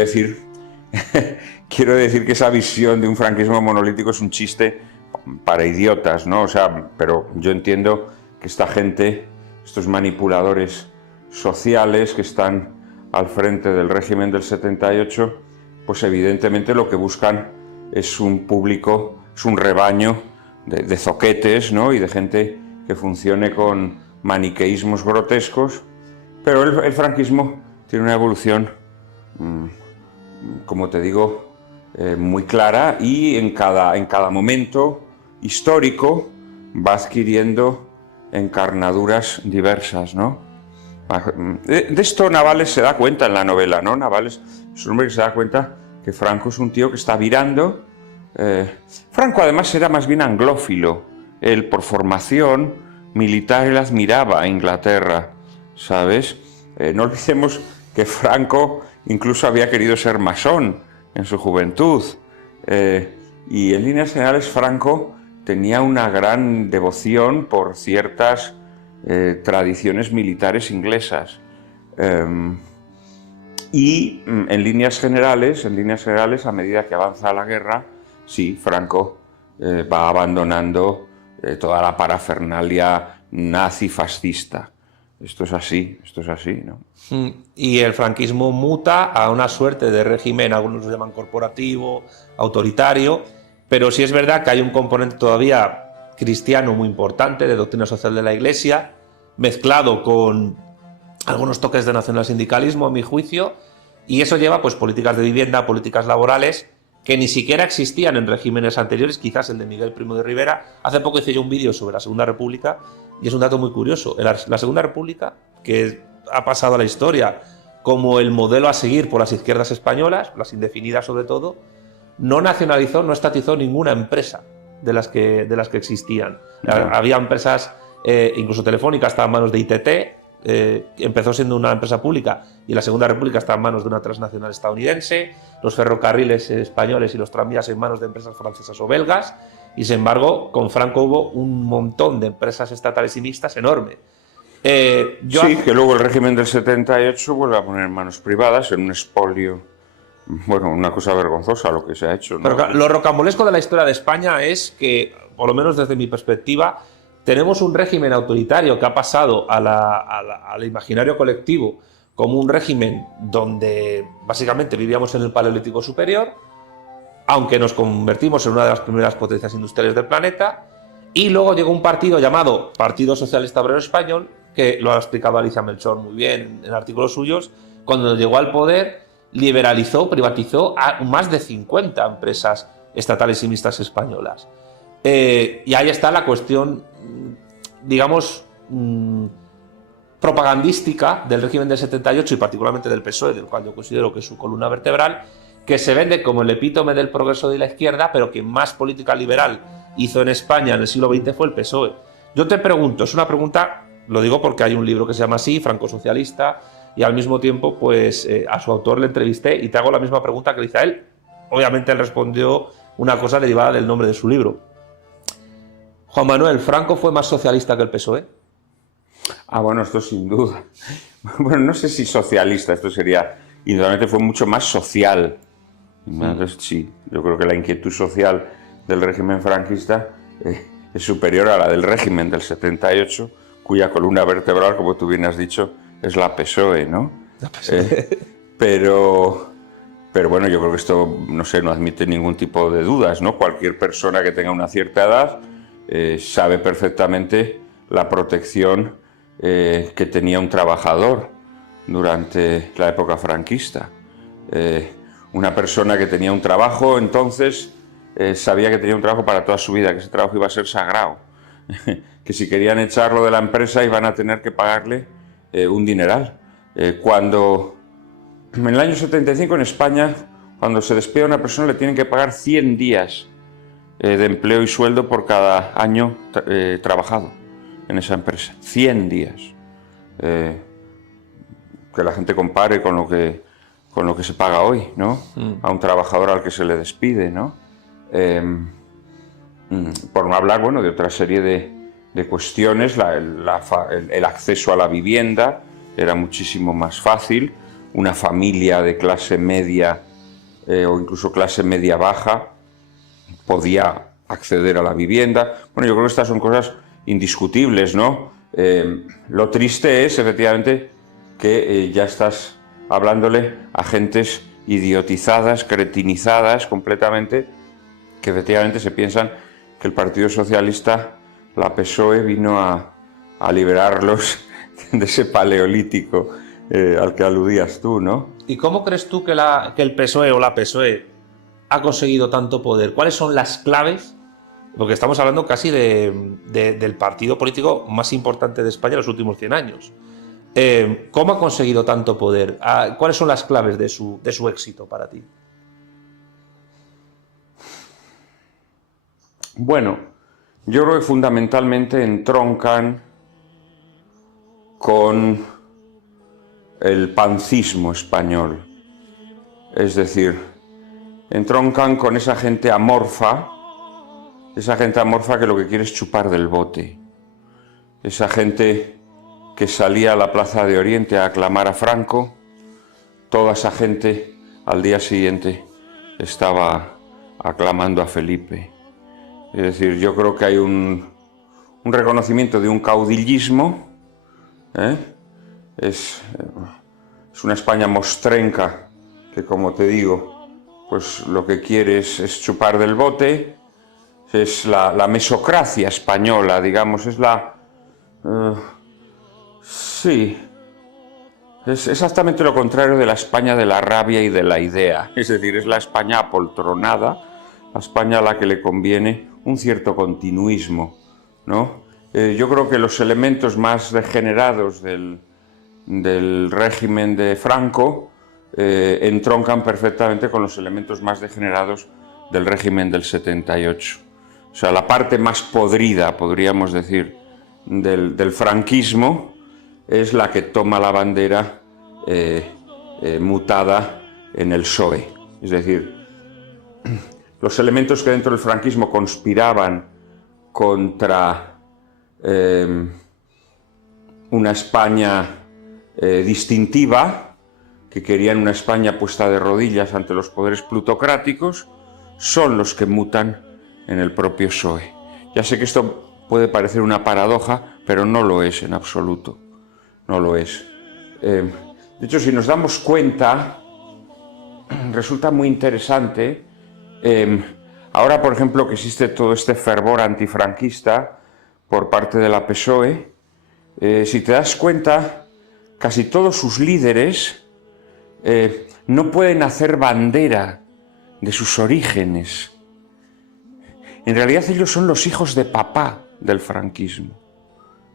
decir que esa visión de un franquismo monolítico es un chiste para idiotas, ¿no? O sea, pero yo entiendo que esta gente, estos manipuladores sociales que están al frente del régimen del 78, pues evidentemente lo que buscan es un público, es un rebaño de zoquetes, ¿no? Y de gente que funcione con maniqueísmos grotescos, pero el franquismo tiene una evolución, como te digo, muy clara, y en cada momento histórico va adquiriendo encarnaduras diversas, ¿no? De esto Navales se da cuenta en la novela, ¿no? Navales es un hombre que se da cuenta que Franco es un tío que está virando. Franco además era más bien anglófilo. Él, por formación militar, él admiraba a Inglaterra, ¿sabes? No olvidemos que Franco incluso había querido ser masón en su juventud. Y en líneas generales Franco tenía una gran devoción por ciertas tradiciones militares inglesas. Y en líneas generales, a medida que avanza la guerra, sí, Franco va abandonando toda la parafernalia nazi-fascista. Esto es así, ¿no? Y el franquismo muta a una suerte de régimen, algunos lo llaman corporativo, autoritario, pero sí es verdad que hay un componente todavía cristiano muy importante, de doctrina social de la Iglesia, mezclado con algunos toques de nacionalsindicalismo, a mi juicio, y eso lleva pues políticas de vivienda, políticas laborales, que ni siquiera existían en regímenes anteriores, quizás el de Miguel Primo de Rivera. Hace poco hice yo un vídeo sobre la Segunda República, y es un dato muy curioso. La Segunda República, que ha pasado a la historia como el modelo a seguir por las izquierdas españolas, las indefinidas sobre todo, no nacionalizó, no estatizó ninguna empresa de las que existían. Había empresas, incluso Telefónica estaba en manos de ITT, empezó siendo una empresa pública y la Segunda República estaba en manos de una transnacional estadounidense, los ferrocarriles españoles y los tranvías en manos de empresas francesas o belgas, y sin embargo con Franco hubo un montón de empresas estatales y mixtas enorme. Que luego el régimen del 78 vuelve a poner en manos privadas en un expolio, bueno, una cosa vergonzosa lo que se ha hecho, ¿no? Pero lo rocambolesco de la historia de España es que, por lo menos desde mi perspectiva, tenemos un régimen autoritario que ha pasado al imaginario colectivo como un régimen donde básicamente vivíamos en el Paleolítico Superior, aunque nos convertimos en una de las primeras potencias industriales del planeta, y luego llegó un partido llamado Partido Socialista Obrero Español, que lo ha explicado Alicia Melchor muy bien en artículos suyos, cuando llegó al poder liberalizó, privatizó a más de 50 empresas estatales y mixtas españolas. Y ahí está la cuestión, digamos, propagandística del régimen del 78 y particularmente del PSOE, del cual yo considero que es su columna vertebral, que se vende como el epítome del progreso de la izquierda, pero que más política liberal hizo en España en el siglo XX fue el PSOE. Yo te pregunto, es una pregunta, lo digo porque hay un libro que se llama así, Franco Socialista, y al mismo tiempo pues a su autor le entrevisté y te hago la misma pregunta que le hice a él. Obviamente él respondió una cosa derivada del nombre de su libro. Juan Manuel, ¿Franco fue más socialista que el PSOE? Bueno, esto sin duda. Bueno, no sé si socialista, esto sería... Indudablemente fue mucho más social. Entonces, sí, yo creo que la inquietud social del régimen franquista es superior a la del régimen del 78, cuya columna vertebral, como tú bien has dicho, es la PSOE, ¿no? La PSOE. Pero bueno, yo creo que esto, no sé, no admite ningún tipo de dudas, ¿no? Cualquier persona que tenga una cierta edad sabe perfectamente la protección que tenía un trabajador durante la época franquista. Una persona que tenía un trabajo, entonces, sabía que tenía un trabajo para toda su vida, que ese trabajo iba a ser sagrado, que si querían echarlo de la empresa iban a tener que pagarle un dineral. Cuando en el año 75 en España, cuando se despide a una persona le tienen que pagar 100 días de empleo y sueldo por cada año trabajado en esa empresa. 100 días. Que la gente compare con lo que se paga hoy, ¿no? A un trabajador al que se le despide, ¿no? Por no hablar, bueno, de otra serie de cuestiones, el acceso a la vivienda era muchísimo más fácil, una familia de clase media o incluso clase media baja podía acceder a la vivienda. Bueno, yo creo que estas son cosas indiscutibles, ¿no? Lo triste es, efectivamente, que ya estás hablándole a gentes idiotizadas, cretinizadas completamente, que efectivamente se piensan que el Partido Socialista, la PSOE, vino a liberarlos de ese paleolítico al que aludías tú, ¿no? ¿Y cómo crees tú que el PSOE o la PSOE ha conseguido tanto poder? ¿Cuáles son las claves? Porque estamos hablando casi del partido político más importante de España en los últimos 100 años. ¿Cómo ha conseguido tanto poder? ¿Cuáles son las claves de su éxito para ti? Bueno, yo creo que fundamentalmente entroncan con el pancismo español. Es decir, entroncan con esa gente amorfa que lo que quiere es chupar del bote. Esa gente que salía a la Plaza de Oriente a aclamar a Franco, toda esa gente al día siguiente estaba aclamando a Felipe. Es decir, yo creo que hay un reconocimiento de un caudillismo, es una España mostrenca que, como te digo, pues lo que quiere es chupar del bote, es la mesocracia española, digamos, es la... sí, es exactamente lo contrario de la España de la rabia y de la idea, es decir, es la España apoltronada, la España a la que le conviene un cierto continuismo, ¿no? Yo creo que los elementos más degenerados del régimen de Franco entroncan perfectamente con los elementos más degenerados del régimen del 78. O sea, la parte más podrida, podríamos decir, del franquismo es la que toma la bandera mutada en el PSOE. Es decir, los elementos que dentro del franquismo conspiraban contra una España distintiva, que querían una España puesta de rodillas ante los poderes plutocráticos, son los que mutan en el propio PSOE. Ya sé que esto puede parecer una paradoja, pero no lo es en absoluto. No lo es. De hecho, si nos damos cuenta, resulta muy interesante. Ahora, por ejemplo, que existe todo este fervor antifranquista por parte de la PSOE, si te das cuenta, casi todos sus líderes no pueden hacer bandera de sus orígenes. En realidad ellos son los hijos de papá del franquismo.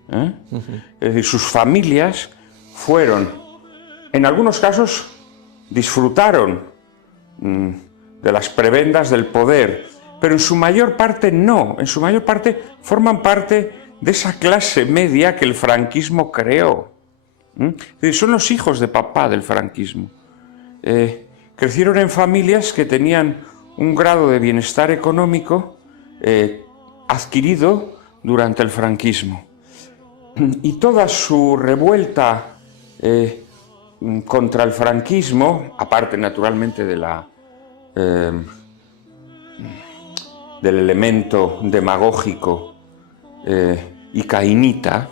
Es decir, sus familias fueron, en algunos casos, disfrutaron de las prebendas del poder, pero en su mayor parte no, en su mayor parte forman parte de esa clase media que el franquismo creó. Es decir, son los hijos de papá del franquismo. Crecieron en familias que tenían un grado de bienestar económico adquirido durante el franquismo. Y toda su revuelta contra el franquismo, aparte naturalmente de del elemento demagógico y cainita,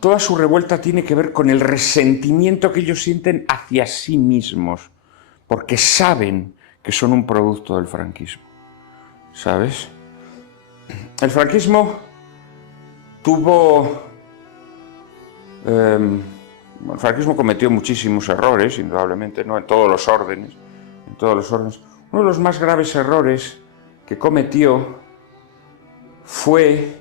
toda su revuelta tiene que ver con el resentimiento que ellos sienten hacia sí mismos, porque saben que son un producto del franquismo, ¿sabes? El franquismo el franquismo cometió muchísimos errores, indudablemente, ¿no? En todos los órdenes. Uno de los más graves errores que cometió fue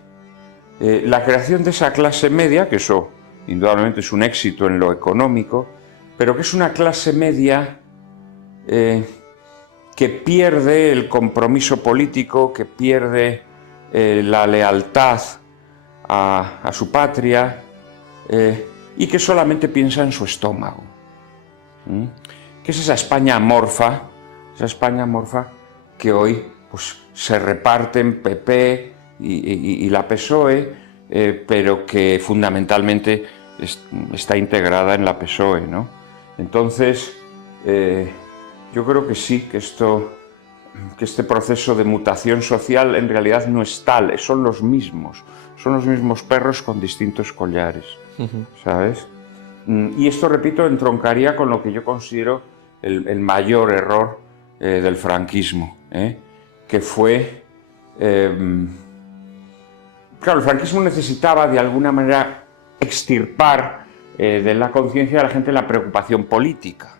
la creación de esa clase media, que eso indudablemente es un éxito en lo económico, pero que es una clase media que pierde el compromiso político, que pierde la lealtad a su patria y que solamente piensa en su estómago. Que es esa España amorfa que hoy pues, se reparten PP y la PSOE, pero que fundamentalmente está integrada en la PSOE, ¿no? Entonces, yo creo que sí, que este proceso de mutación social en realidad no es tal, son los mismos perros con distintos collares, ¿sabes? Y esto, repito, entroncaría con lo que yo considero el mayor error del franquismo, que fue... Claro, el franquismo necesitaba de alguna manera extirpar de la conciencia de la gente la preocupación política.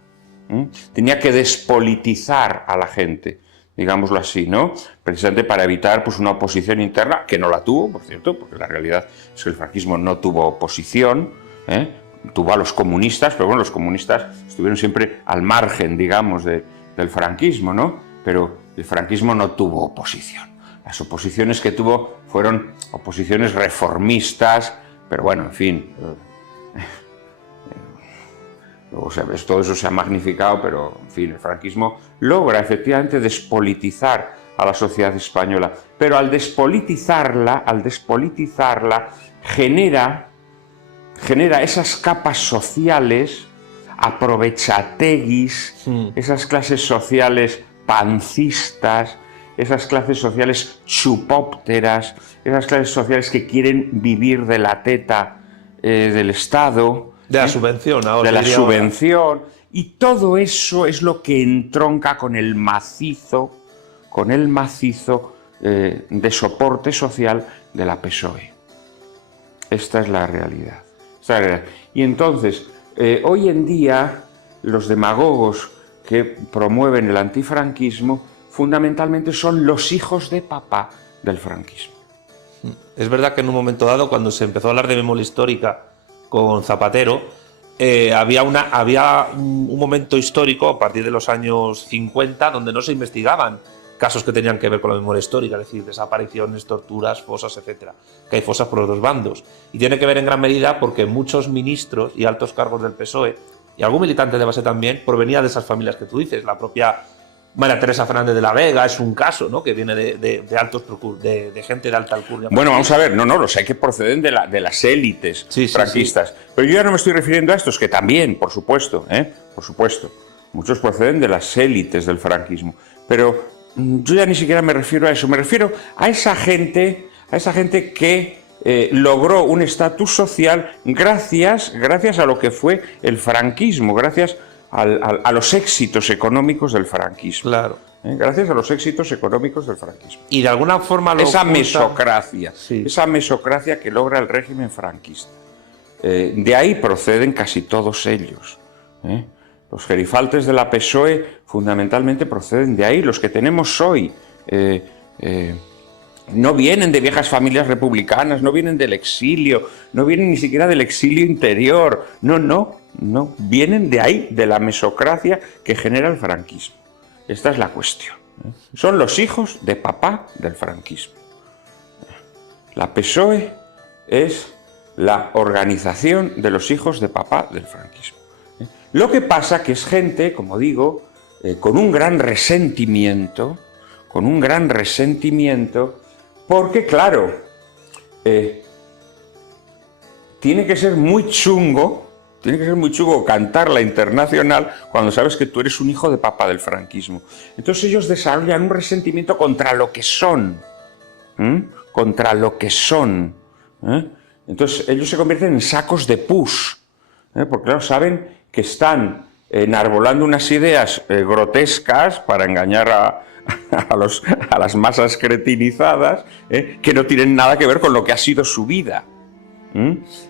Tenía que despolitizar a la gente, digámoslo así, ¿no? Precisamente para evitar pues, una oposición interna, que no la tuvo, por cierto, porque la realidad es que el franquismo no tuvo oposición, tuvo a los comunistas, pero bueno, los comunistas estuvieron siempre al margen, digamos, del franquismo, ¿no? Pero el franquismo no tuvo oposición. Las oposiciones que tuvo fueron oposiciones reformistas, pero bueno, en fin. Luego, todo eso se ha magnificado, pero en fin, el franquismo logra efectivamente despolitizar a la sociedad española. Pero al despolitizarla genera esas capas sociales, aprovechateguis, esas clases sociales pancistas, esas clases sociales chupópteras, esas clases sociales que quieren vivir de la teta del Estado. De la subvención, ahora. De la subvención. Y todo eso es lo que entronca con el macizo de soporte social de la PSOE. Esta es la realidad. Y entonces, hoy en día, los demagogos que promueven el antifranquismo fundamentalmente son los hijos de papá del franquismo. Es verdad que en un momento dado, cuando se empezó a hablar de memoria histórica con Zapatero, había un momento histórico a partir de los años 50 donde no se investigaban casos que tenían que ver con la memoria histórica, es decir, desapariciones, torturas, fosas, etcétera. Que hay fosas por los dos bandos. Y tiene que ver en gran medida porque muchos ministros y altos cargos del PSOE, y algún militante de base también, provenía de esas familias que tú dices. La propia María Teresa Fernández de la Vega es un caso, ¿no?, que viene de gente de alta alcurnia. Bueno, vamos a ver, los hay que proceden de las élites franquistas. Sí. Pero yo ya no me estoy refiriendo a estos, que también, por supuesto, muchos proceden de las élites del franquismo. Pero yo ya ni siquiera me refiero a eso, me refiero a esa gente que logró un estatus social gracias a lo que fue el franquismo, gracias a los éxitos económicos del franquismo. Claro. Gracias a los éxitos económicos del franquismo. Y de alguna forma esa mesocracia que logra el régimen franquista. De ahí proceden casi todos ellos. Los gerifaltes de la PSOE fundamentalmente proceden de ahí. Los que tenemos hoy no vienen de viejas familias republicanas, no vienen del exilio, no vienen ni siquiera del exilio interior. No. Vienen de ahí, de la mesocracia que genera el franquismo. Esta es la cuestión. Son los hijos de papá del franquismo. La PSOE es la organización de los hijos de papá del franquismo. Lo que pasa que es gente, como digo, con un gran resentimiento, porque claro, tiene que ser muy chungo cantar la Internacional cuando sabes que tú eres un hijo de papá del franquismo. Entonces ellos desarrollan un resentimiento contra lo que son, Entonces ellos se convierten en sacos de pus, porque claro, saben que están enarbolando unas ideas grotescas para engañar a las masas cretinizadas, que no tienen nada que ver con lo que ha sido su vida.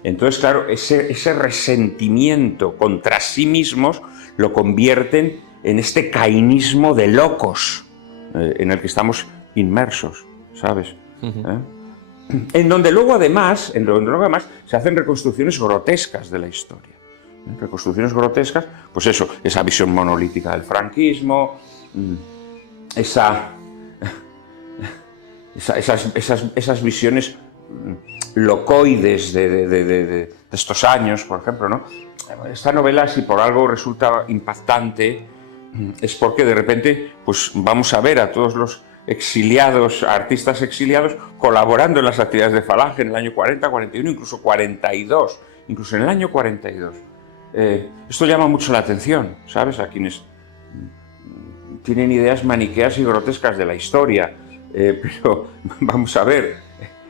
Entonces, claro, ese resentimiento contra sí mismos lo convierten en este cainismo de locos en el que estamos inmersos, ¿sabes? En donde luego además se hacen reconstrucciones grotescas de la historia. Reconstrucciones grotescas, pues eso, esa visión monolítica del franquismo, esas visiones locoides de estos años, por ejemplo, ¿no? Esta novela, si por algo resulta impactante, es porque de repente pues vamos a ver a todos los exiliados, artistas exiliados, colaborando en las actividades de Falange en el año 40, 41, incluso 42, incluso en el año 42. Esto llama mucho la atención, ¿sabes? A quienes tienen ideas maniqueas y grotescas de la historia, pero vamos a ver,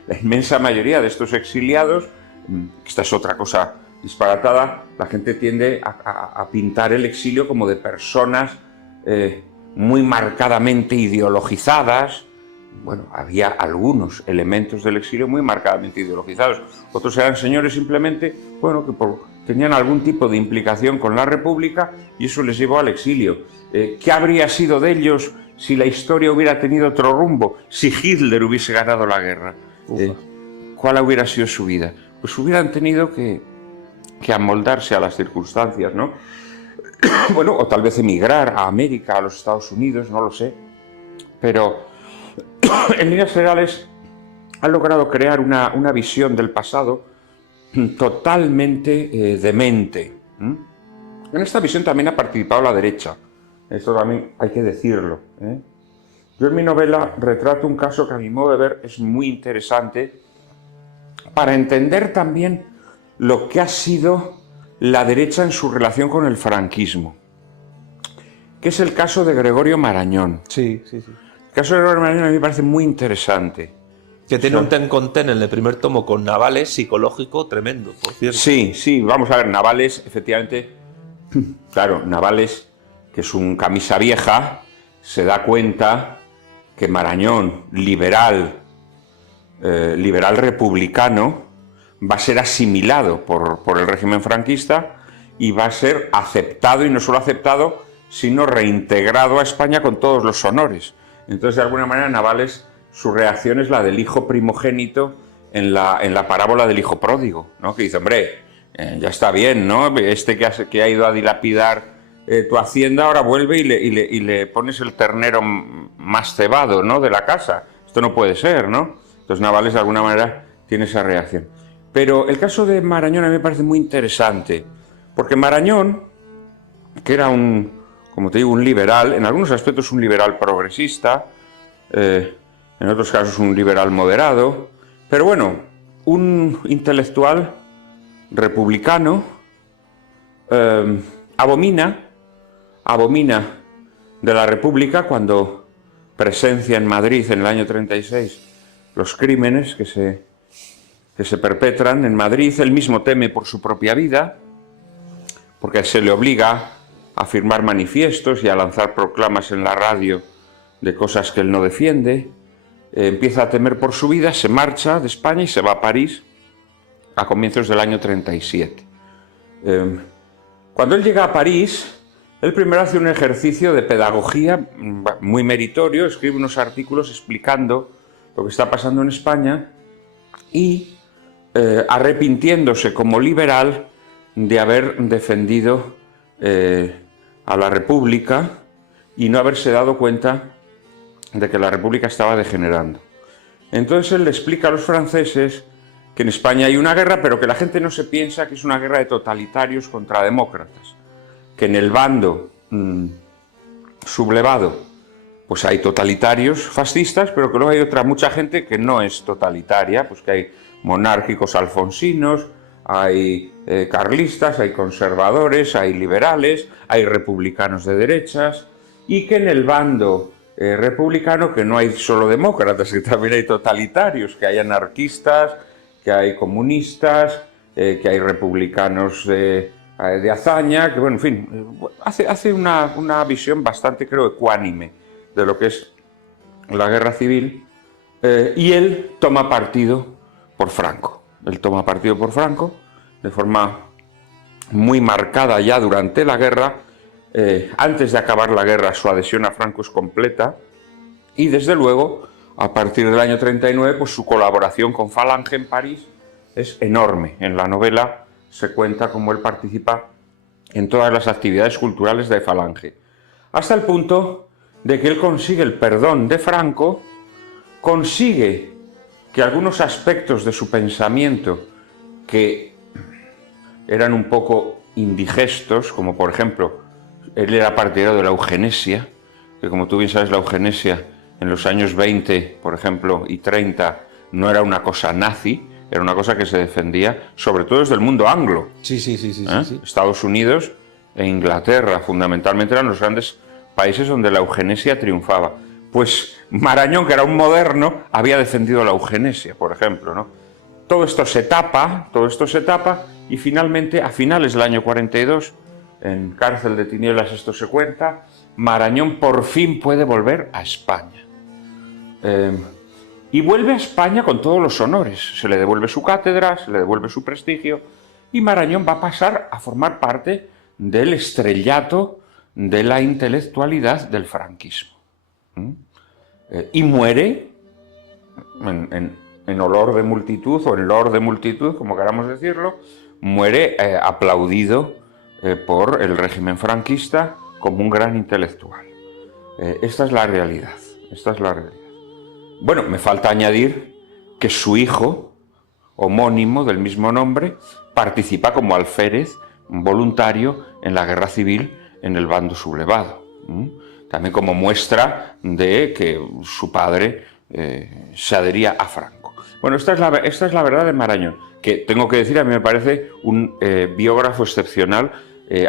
la inmensa mayoría de estos exiliados, esta es otra cosa disparatada, la gente tiende a pintar el exilio como de personas muy marcadamente ideologizadas. Bueno, había algunos elementos del exilio muy marcadamente ideologizados, otros eran señores simplemente, bueno, que tenían algún tipo de implicación con la República y eso les llevó al exilio. ¿Qué habría sido de ellos si la historia hubiera tenido otro rumbo, si Hitler hubiese ganado la guerra? ¿Cuál hubiera sido su vida? Pues hubieran tenido que amoldarse a las circunstancias, ¿no? Bueno, o tal vez emigrar a América, a los Estados Unidos, no lo sé. Pero en líneas generales han logrado crear una visión del pasado totalmente demente. En esta visión también ha participado la derecha. Esto también hay que decirlo. Yo en mi novela retrato un caso que a mi modo de ver es muy interesante para entender también lo que ha sido la derecha en su relación con el franquismo, que es el caso de Gregorio Marañón. Sí. El caso de Gregorio Marañón a mí me parece muy interesante. Que tiene un ten con ten en el primer tomo con Navales psicológico tremendo, por cierto. Sí, vamos a ver, Navales, efectivamente, claro, Navales, que es un camisa vieja, se da cuenta que Marañón, liberal republicano, va a ser asimilado por el régimen franquista y va a ser aceptado, y no solo aceptado, sino reintegrado a España con todos los honores. Entonces, de alguna manera, Navales, su reacción es la del hijo primogénito en la parábola del hijo pródigo, ¿no? Que dice, hombre, ya está bien, ¿no? Este que ha ido a dilapidar tu hacienda ahora vuelve y le pones el ternero más cebado, ¿no?, de la casa. Esto no puede ser, ¿no? Entonces Navales de alguna manera tiene esa reacción. Pero el caso de Marañón a mí me parece muy interesante, porque Marañón, que era como te digo, un liberal, en algunos aspectos un liberal progresista, en otros casos un liberal moderado, pero bueno, un intelectual republicano, abomina de la República cuando presencia en Madrid en el año 36 los crímenes que se perpetran en Madrid. Él mismo teme por su propia vida, porque se le obliga a firmar manifiestos y a lanzar proclamas en la radio de cosas que él no defiende. Empieza a temer por su vida, se marcha de España y se va a París a comienzos del año 37. Cuando él llega a París, él primero hace un ejercicio de pedagogía muy meritorio, escribe unos artículos explicando lo que está pasando en España y arrepintiéndose como liberal de haber defendido a la República y no haberse dado cuenta de que la República estaba degenerando. Entonces él le explica a los franceses que en España hay una guerra, pero que la gente no se piensa que es una guerra de totalitarios contra demócratas, que en el bando sublevado pues hay totalitarios fascistas, pero que luego hay mucha gente que no es totalitaria, pues que hay monárquicos alfonsinos, hay carlistas, hay conservadores, hay liberales, hay republicanos de derechas, y que en el bando republicano que no hay solo demócratas, que también hay totalitarios, que hay anarquistas, que hay comunistas, que hay republicanos de hazaña, que bueno, en fin, hace una visión bastante, creo, ecuánime de lo que es la guerra civil, y él toma partido por Franco. Él toma partido por Franco de forma muy marcada ya durante la guerra. Antes de acabar la guerra su adhesión a Franco es completa y desde luego a partir del año 39 pues su colaboración con Falange en París es enorme. En la novela se cuenta cómo él participa en todas las actividades culturales de Falange, hasta el punto de que él consigue el perdón de Franco, consigue que algunos aspectos de su pensamiento que eran un poco indigestos, como por ejemplo, él era partidario de la eugenesia, que como tú bien sabes, la eugenesia en los años 20, por ejemplo, y 30, no era una cosa nazi, era una cosa que se defendía sobre todo desde el mundo anglo. Sí. Estados Unidos e Inglaterra, fundamentalmente, eran los grandes países donde la eugenesia triunfaba. Pues Marañón, que era un moderno, había defendido la eugenesia, por ejemplo, ¿no? Todo esto se tapa, y finalmente, a finales del año 42, en Cárcel de Tinieblas esto se cuenta, Marañón por fin puede volver a España. Y vuelve a España con todos los honores. Se le devuelve su cátedra, se le devuelve su prestigio, y Marañón va a pasar a formar parte del estrellato de la intelectualidad del franquismo. Y muere en olor de multitud, o en lor de multitud, como queramos decirlo, muere aplaudido por el régimen franquista como un gran intelectual. Esta es la realidad, Bueno, me falta añadir que su hijo, homónimo del mismo nombre, participa como alférez voluntario en la guerra civil en el bando sublevado. También como muestra de que su padre se adhería a Franco. Bueno, esta es la verdad de Marañón, que tengo que decir, a mí me parece un biógrafo excepcional,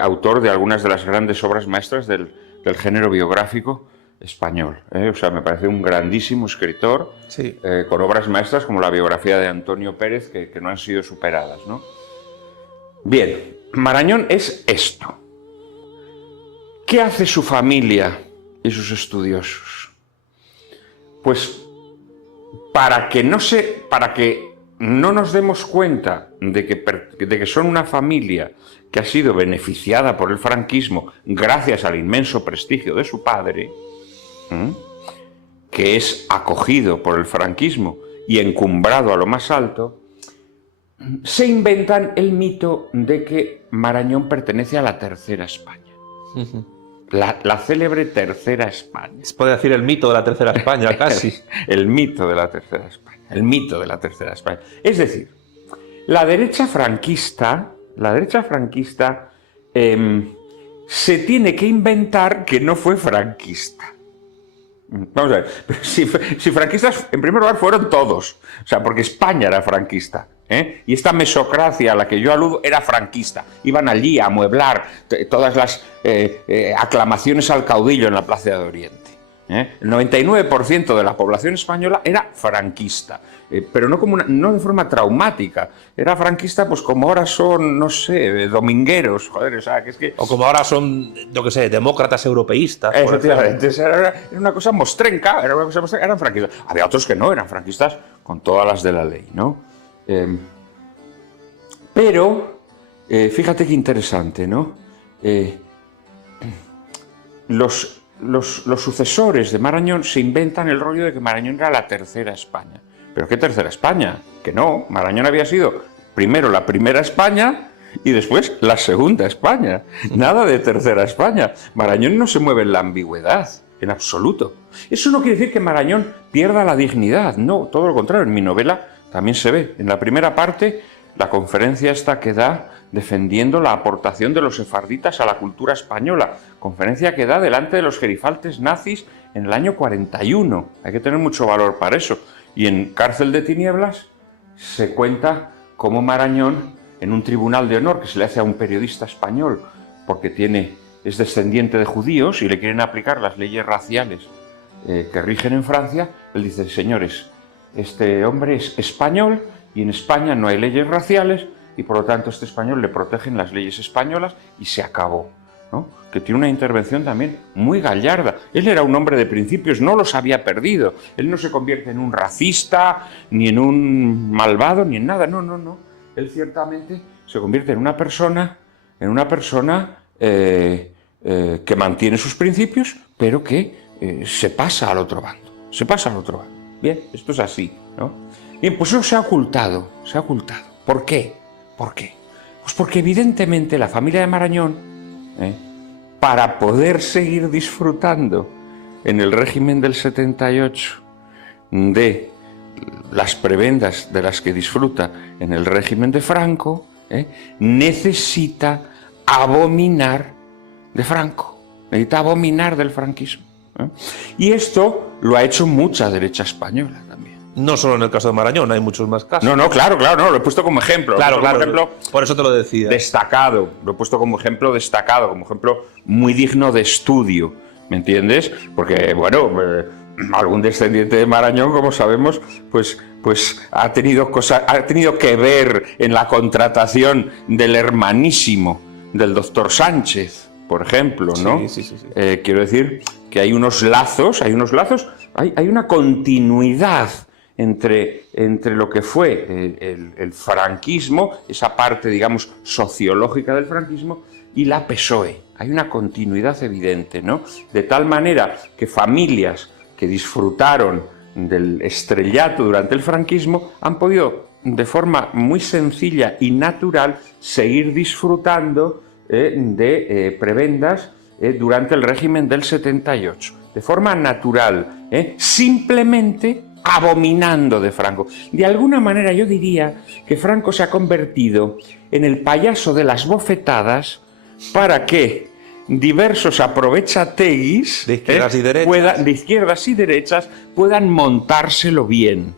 autor de algunas de las grandes obras maestras del género biográfico español. O sea, me parece un grandísimo escritor, sí. Con obras maestras como la biografía de Antonio Pérez, que no han sido superadas, ¿no? Bien, Marañón es esto. ¿Qué hace su familia y sus estudiosos? Pues para que no nos demos cuenta de que son una familia que ha sido beneficiada por el franquismo gracias al inmenso prestigio de su padre, que es acogido por el franquismo y encumbrado a lo más alto, se inventan el mito de que Marañón pertenece a la Tercera España. La célebre Tercera España. Se puede decir el mito de la Tercera España, casi. El mito de la Tercera España. El mito de la Tercera España. Es decir, la derecha franquista se tiene que inventar que no fue franquista. Vamos a ver, si franquistas, en primer lugar, fueron todos. O sea, porque España era franquista. Y esta mesocracia a la que yo aludo era franquista. Iban allí a amueblar todas las aclamaciones al caudillo en la Plaza de Oriente. El 99% de la población española era franquista, pero no de forma traumática. Era franquista, pues como ahora son, no sé, domingueros, joder, o sea, que es que... O como ahora son, yo qué sé, demócratas europeístas. Efectivamente, era una cosa mostrenca, eran franquistas. Había otros que no, eran franquistas con todas las de la ley, ¿no? Pero, fíjate qué interesante, ¿no? Los sucesores de Marañón se inventan el rollo de que Marañón era la Tercera España. ¿Pero qué Tercera España? Que no, Marañón había sido primero la Primera España y después la Segunda España. Nada de Tercera España. Marañón no se mueve en la ambigüedad, en absoluto. Eso no quiere decir que Marañón pierda la dignidad, no, todo lo contrario. En mi novela también se ve. En la primera parte, la conferencia esta que da defendiendo la aportación de los sefarditas a la cultura española. Conferencia que da delante de los gerifaltes nazis en el año 41. Hay que tener mucho valor para eso. Y en Cárcel de Tinieblas se cuenta cómo Marañón, en un tribunal de honor que se le hace a un periodista español porque es descendiente de judíos y le quieren aplicar las leyes raciales que rigen en Francia, él dice: señores, este hombre es español y en España no hay leyes raciales y por lo tanto este español le protegen las leyes españolas y se acabó, ¿no? Que tiene una intervención también muy gallarda. Él era un hombre de principios, no los había perdido. Él no se convierte en un racista, ni en un malvado, ni en nada. No. Él ciertamente se convierte en una persona que mantiene sus principios, pero que se pasa al otro bando. Bien, esto es así, ¿no? Bien, pues eso se ha ocultado. ¿Por qué? Pues porque evidentemente la familia de Marañón, para poder seguir disfrutando en el régimen del 78 de las prebendas de las que disfruta en el régimen de Franco, necesita abominar de Franco, necesita abominar del franquismo. Y esto lo ha hecho mucha derecha española también. No solo en el caso de Marañón, hay muchos más casos. Claro, lo he puesto como ejemplo. Claro, por eso te lo decía. Destacado, lo he puesto como ejemplo destacado, como ejemplo muy digno de estudio, ¿me entiendes? Porque, bueno, algún descendiente de Marañón, como sabemos, pues ha tenido que ver en la contratación del hermanísimo del doctor Sánchez, por ejemplo, ¿no? Sí. Quiero decir que hay unos lazos, hay una continuidad entre lo que fue el franquismo, esa parte, digamos, sociológica del franquismo, y la PSOE. Hay una continuidad evidente, ¿no? De tal manera que familias que disfrutaron del estrellato durante el franquismo han podido, de forma muy sencilla y natural, seguir disfrutando de prebendas durante el régimen del 78. De forma natural, simplemente abominando de Franco. De alguna manera yo diría que Franco se ha convertido en el payaso de las bofetadas para que diversos aprovechateguis de izquierdas y derechas puedan montárselo bien.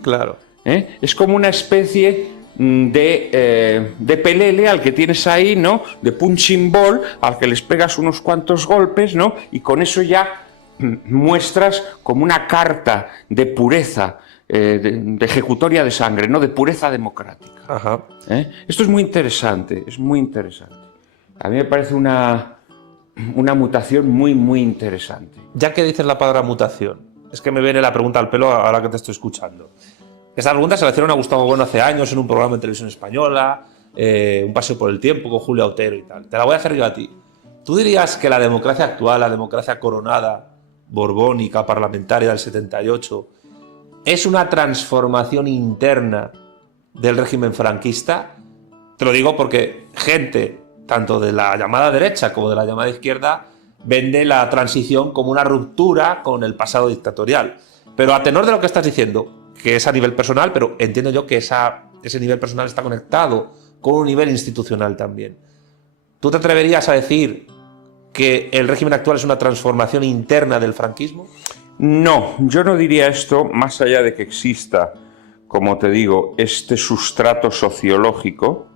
Claro. Es como una especie de pelele al que tienes ahí, ¿no? De punching ball, al que les pegas unos cuantos golpes, ¿no? Y con eso ya muestras como una carta de pureza, de ejecutoria de sangre, ¿no? De pureza democrática. Ajá. Esto es muy interesante, A mí me parece una mutación muy, muy interesante. Ya que dices la palabra mutación, es que me viene la pregunta al pelo ahora que te estoy escuchando. Esta pregunta se la hicieron a Gustavo Bueno hace años en un programa en televisión española, Un paseo por el tiempo con Julia Otero y tal. Te la voy a hacer yo a ti. ¿Tú dirías que la democracia actual, la democracia coronada, borbónica, parlamentaria del 78, es una transformación interna del régimen franquista? Te lo digo porque gente, tanto de la llamada derecha como de la llamada izquierda, vende la transición como una ruptura con el pasado dictatorial. Pero a tenor de lo que estás diciendo, que es a nivel personal, pero entiendo yo que ese nivel personal está conectado con un nivel institucional también. ¿Tú te atreverías a decir que el régimen actual es una transformación interna del franquismo? No, yo no diría esto, más allá de que exista, como te digo, este sustrato sociológico,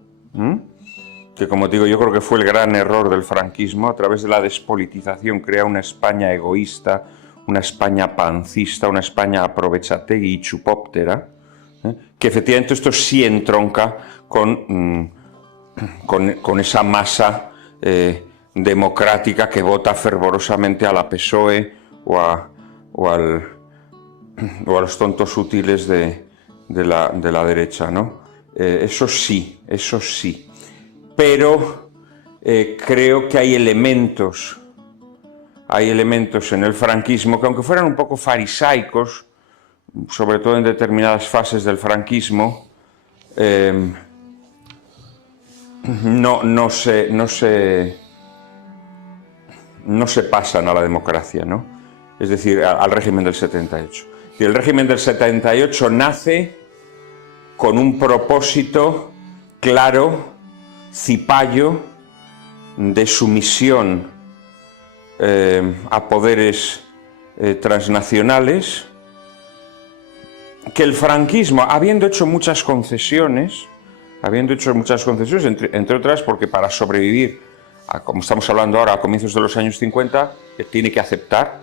que como te digo, yo creo que fue el gran error del franquismo. A través de la despolitización crea una España egoísta, una España pancista, una España aprovechategui y chupóptera, que efectivamente esto sí entronca con esa masa democrática que vota fervorosamente a la PSOE o a los tontos útiles de la derecha, ¿no? Eso sí. Pero creo que hay elementos en el franquismo que, aunque fueran un poco farisaicos, sobre todo en determinadas fases del franquismo, no se pasan a la democracia, ¿no? Es decir, al régimen del 78. Y el régimen del 78 nace con un propósito claro, cipayo, de sumisión a poderes transnacionales, que el franquismo, habiendo hecho muchas concesiones, entre otras porque para sobrevivir, como estamos hablando ahora, a comienzos de los años 50, tiene que aceptar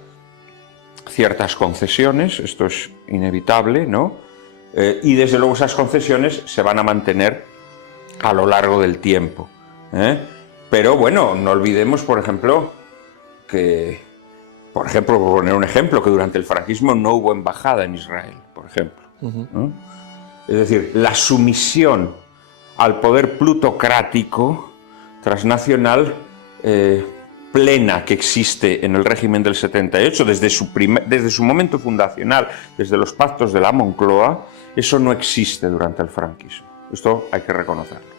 ciertas concesiones, esto es inevitable, ¿no? Y desde luego esas concesiones se van a mantener a lo largo del tiempo, Pero bueno, no olvidemos, por ejemplo, por poner un ejemplo, que durante el franquismo no hubo embajada en Israel, por ejemplo, ¿no? Es decir, la sumisión al poder plutocrático transnacional plena que existe en el régimen del 78, desde su momento fundacional, desde los pactos de la Moncloa, eso no existe durante el franquismo. Esto hay que reconocerlo.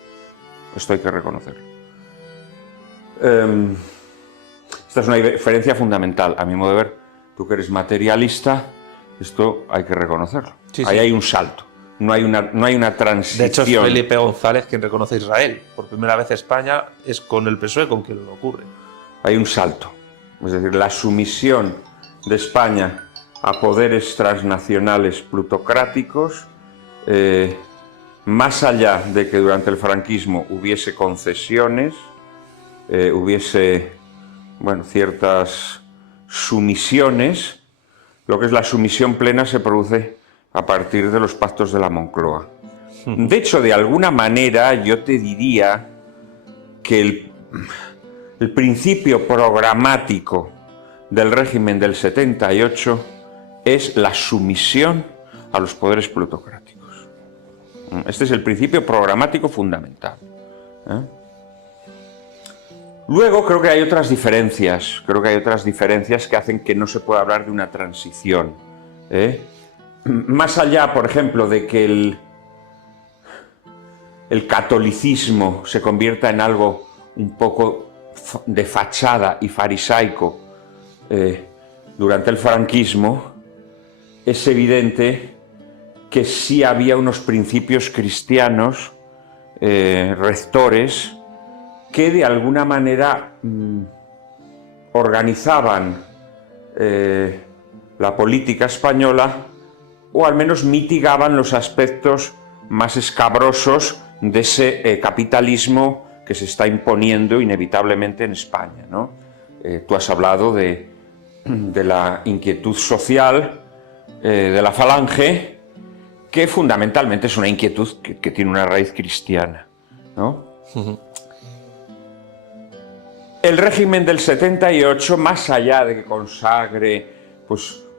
Esta es una diferencia fundamental, a mi modo de ver. Tú que eres materialista, esto hay que reconocerlo. Sí. Ahí hay un salto. No hay una transición. De hecho, es Felipe González quien reconoce a Israel. Por primera vez España es con el PSOE con quien lo ocurre. Hay un salto. Es decir, la sumisión de España a poderes transnacionales plutocráticos, más allá de que durante el franquismo hubiese concesiones, hubiese ciertas sumisiones, lo que es la sumisión plena se produce a partir de los pactos de la Moncloa. De hecho, de alguna manera, yo te diría que el principio programático del régimen del 78 es la sumisión a los poderes plutocráticos. Este es el principio programático fundamental. Luego creo que hay otras diferencias. Que hacen que no se pueda hablar de una transición. Más allá, por ejemplo, de que el catolicismo se convierta en algo un poco de fachada y farisaico durante el franquismo, es evidente que sí había unos principios cristianos rectores que de alguna manera organizaban la política española, o al menos mitigaban los aspectos más escabrosos de ese capitalismo que se está imponiendo inevitablemente en España, ¿no? Tú has hablado de la inquietud social de la Falange, que fundamentalmente es una inquietud que tiene una raíz cristiana, ¿no? El régimen del 78, más allá de que consagre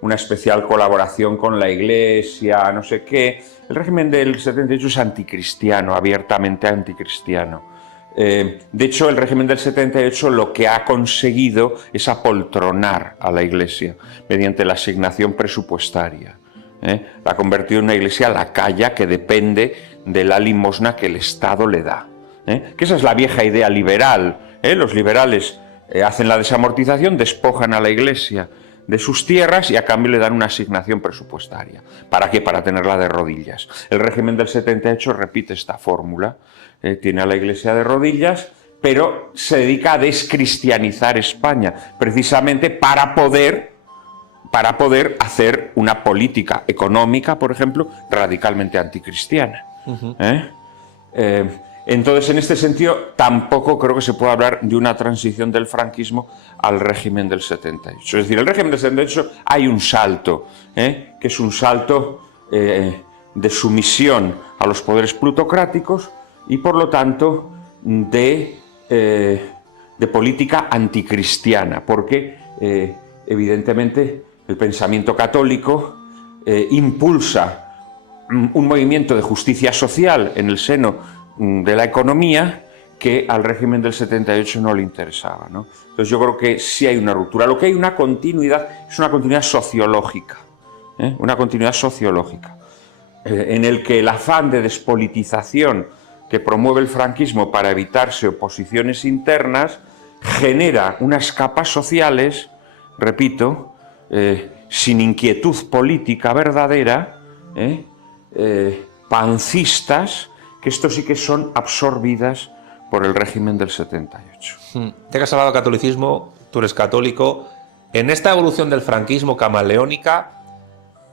una especial colaboración con la Iglesia, no sé qué, el régimen del 78 es anticristiano, abiertamente anticristiano. De hecho, el régimen del 78 lo que ha conseguido es apoltronar a la Iglesia mediante la asignación presupuestaria. La ha convertido en una iglesia lacaya que depende de la limosna que el Estado le da. Que esa es la vieja idea liberal. Los liberales hacen la desamortización, despojan a la Iglesia de sus tierras y a cambio le dan una asignación presupuestaria. ¿Para qué? Para tenerla de rodillas. El régimen del 78 repite esta fórmula. Tiene a la Iglesia de rodillas, pero se dedica a descristianizar España, precisamente para poder hacer una política económica, por ejemplo, radicalmente anticristiana. Entonces, en este sentido, tampoco creo que se pueda hablar de una transición del franquismo al régimen del 78. Es decir, el régimen del 78 hay un salto, que es un salto de sumisión a los poderes plutocráticos y, por lo tanto, de política anticristiana, porque, evidentemente, el pensamiento católico impulsa un movimiento de justicia social en el seno de la economía que al régimen del 78 no le interesaba, ¿no? Entonces yo creo que sí hay una ruptura. Lo que hay una continuidad es una continuidad sociológica, una continuidad sociológica, en el que el afán de despolitización que promueve el franquismo para evitarse oposiciones internas genera unas capas sociales, repito, sin inquietud política verdadera, pancistas, que esto sí que son absorbidas por el régimen del 78. Ya que has hablado de catolicismo, tú eres católico. En esta evolución del franquismo camaleónica,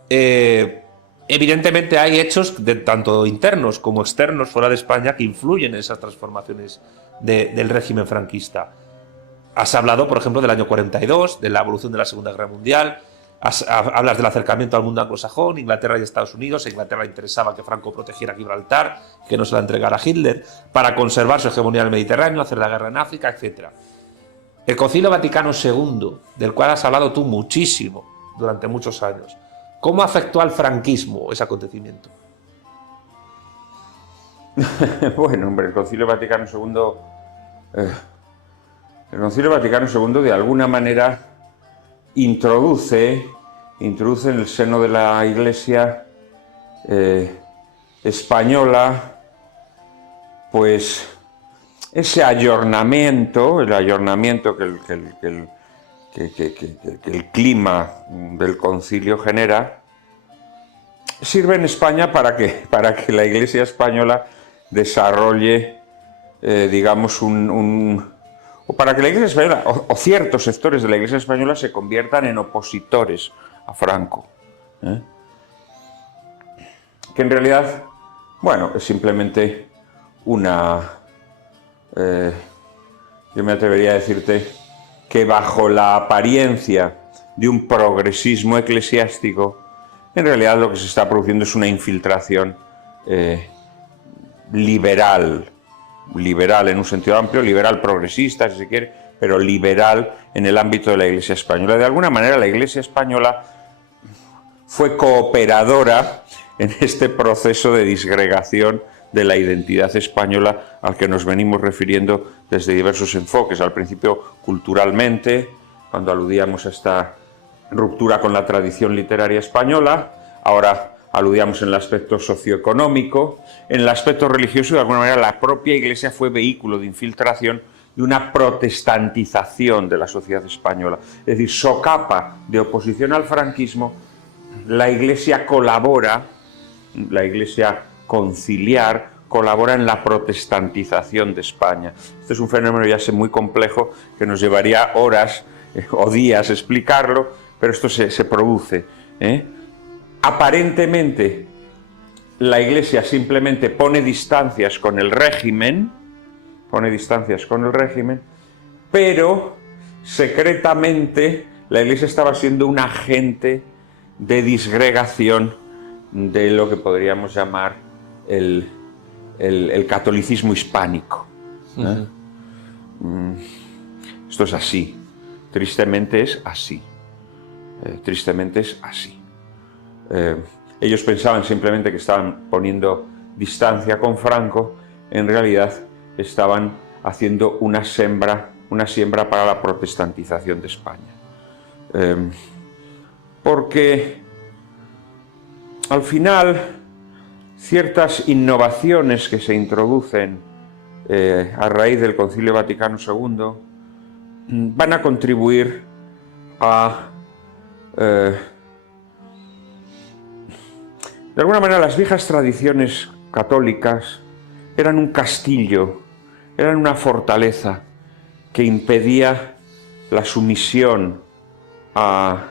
evidentemente hay hechos tanto internos como externos fuera de España que influyen en esas transformaciones del régimen franquista. Has hablado, por ejemplo, del año 42, de la evolución de la Segunda Guerra Mundial. Hablas del acercamiento al mundo anglosajón, Inglaterra y Estados Unidos. A Inglaterra le interesaba que Franco protegiera Gibraltar, que no se la entregara a Hitler, para conservar su hegemonía en el Mediterráneo, hacer la guerra en África, etc. El Concilio Vaticano II, del cual has hablado tú muchísimo durante muchos años, ¿cómo afectó al franquismo ese acontecimiento? Bueno, hombre, el Concilio Vaticano II... el Concilio Vaticano II, de alguna manera, introduce en el seno de la Iglesia española, pues ese ayornamiento, el ayornamiento que el clima del concilio genera, sirve en España para que la Iglesia española desarrolle, digamos, o para que la Iglesia española, o ciertos sectores de la Iglesia española, se conviertan en opositores a Franco. Que en realidad, bueno, es simplemente una... yo me atrevería a decirte que bajo la apariencia de un progresismo eclesiástico, en realidad lo que se está produciendo es una infiltración liberal en un sentido amplio, liberal progresista, si se quiere, pero liberal en el ámbito de la Iglesia española. De alguna manera, la Iglesia española fue cooperadora en este proceso de disgregación de la identidad española al que nos venimos refiriendo desde diversos enfoques. Al principio, culturalmente, cuando aludíamos a esta ruptura con la tradición literaria española, ahora aludíamos en el aspecto socioeconómico, en el aspecto religioso. De alguna manera, la propia Iglesia fue vehículo de infiltración de una protestantización de la sociedad española. Es decir, socapa de oposición al franquismo, la Iglesia colabora, la Iglesia conciliar, colabora en la protestantización de España. Este es un fenómeno ya sé muy complejo que nos llevaría horas o días explicarlo, pero esto se produce. Aparentemente, la Iglesia simplemente pone distancias con el régimen, pero secretamente la Iglesia estaba siendo un agente de disgregación de lo que podríamos llamar el catolicismo hispánico. Esto es así, tristemente es así. Ellos pensaban simplemente que estaban poniendo distancia con Franco, en realidad estaban haciendo una siembra para la protestantización de España. Porque al final ciertas innovaciones que se introducen a raíz del Concilio Vaticano II van a contribuir a... de alguna manera, las viejas tradiciones católicas eran un castillo, eran una fortaleza que impedía la sumisión a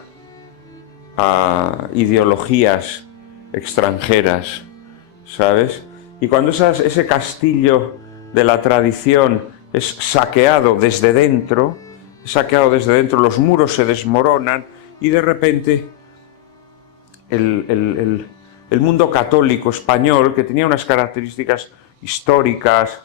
ideologías extranjeras, ¿sabes? Y cuando ese castillo de la tradición es saqueado desde dentro, los muros se desmoronan y de repente el mundo católico español, que tenía unas características históricas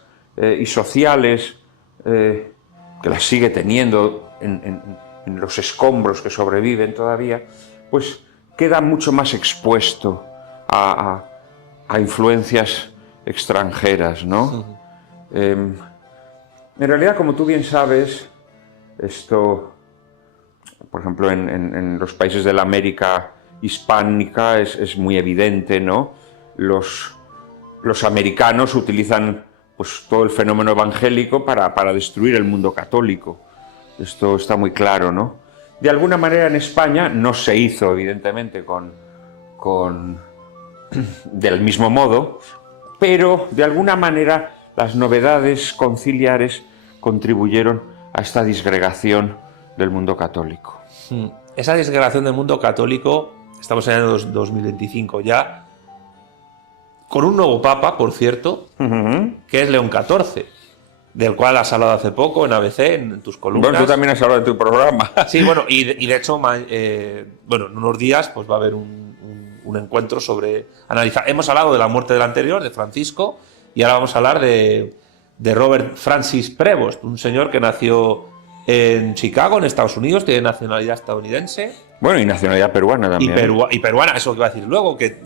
y sociales, que las sigue teniendo en los escombros que sobreviven todavía, pues queda mucho más expuesto a influencias extranjeras, ¿no? En realidad, como tú bien sabes, esto, por ejemplo, en los países de la América hispánica es muy evidente, ¿no? Los americanos utilizan pues todo el fenómeno evangélico para destruir el mundo católico. Esto está muy claro, ¿no? De alguna manera en España no se hizo, evidentemente, del mismo modo, pero de alguna manera las novedades conciliares contribuyeron a esta disgregación del mundo católico. Esa disgregación del mundo católico, estamos en el año 2025 ya, con un nuevo papa, por cierto, que es León XIV, del cual has hablado hace poco en ABC, en tus columnas. Bueno, tú también has hablado de tu programa. Sí, bueno, y de hecho, bueno, en unos días pues va a haber un encuentro sobre analizar. Hemos hablado de la muerte del anterior, de Francisco, y ahora vamos a hablar de Robert Francis Prevost, un señor que nació en Chicago, en Estados Unidos, tiene nacionalidad estadounidense. Bueno, y nacionalidad peruana también. Y peruana, eso que iba a decir luego, que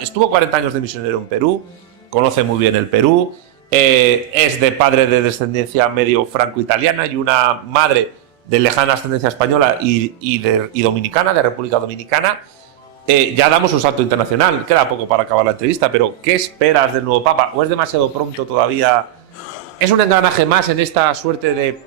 estuvo 40 años de misionero en Perú, conoce muy bien el Perú, es de padre de descendencia medio franco-italiana y una madre de lejana ascendencia española y dominicana, de República Dominicana. Ya damos un salto internacional, queda poco para acabar la entrevista, pero ¿qué esperas del nuevo Papa? ¿O es demasiado pronto todavía? ¿Es un engranaje más en esta suerte de,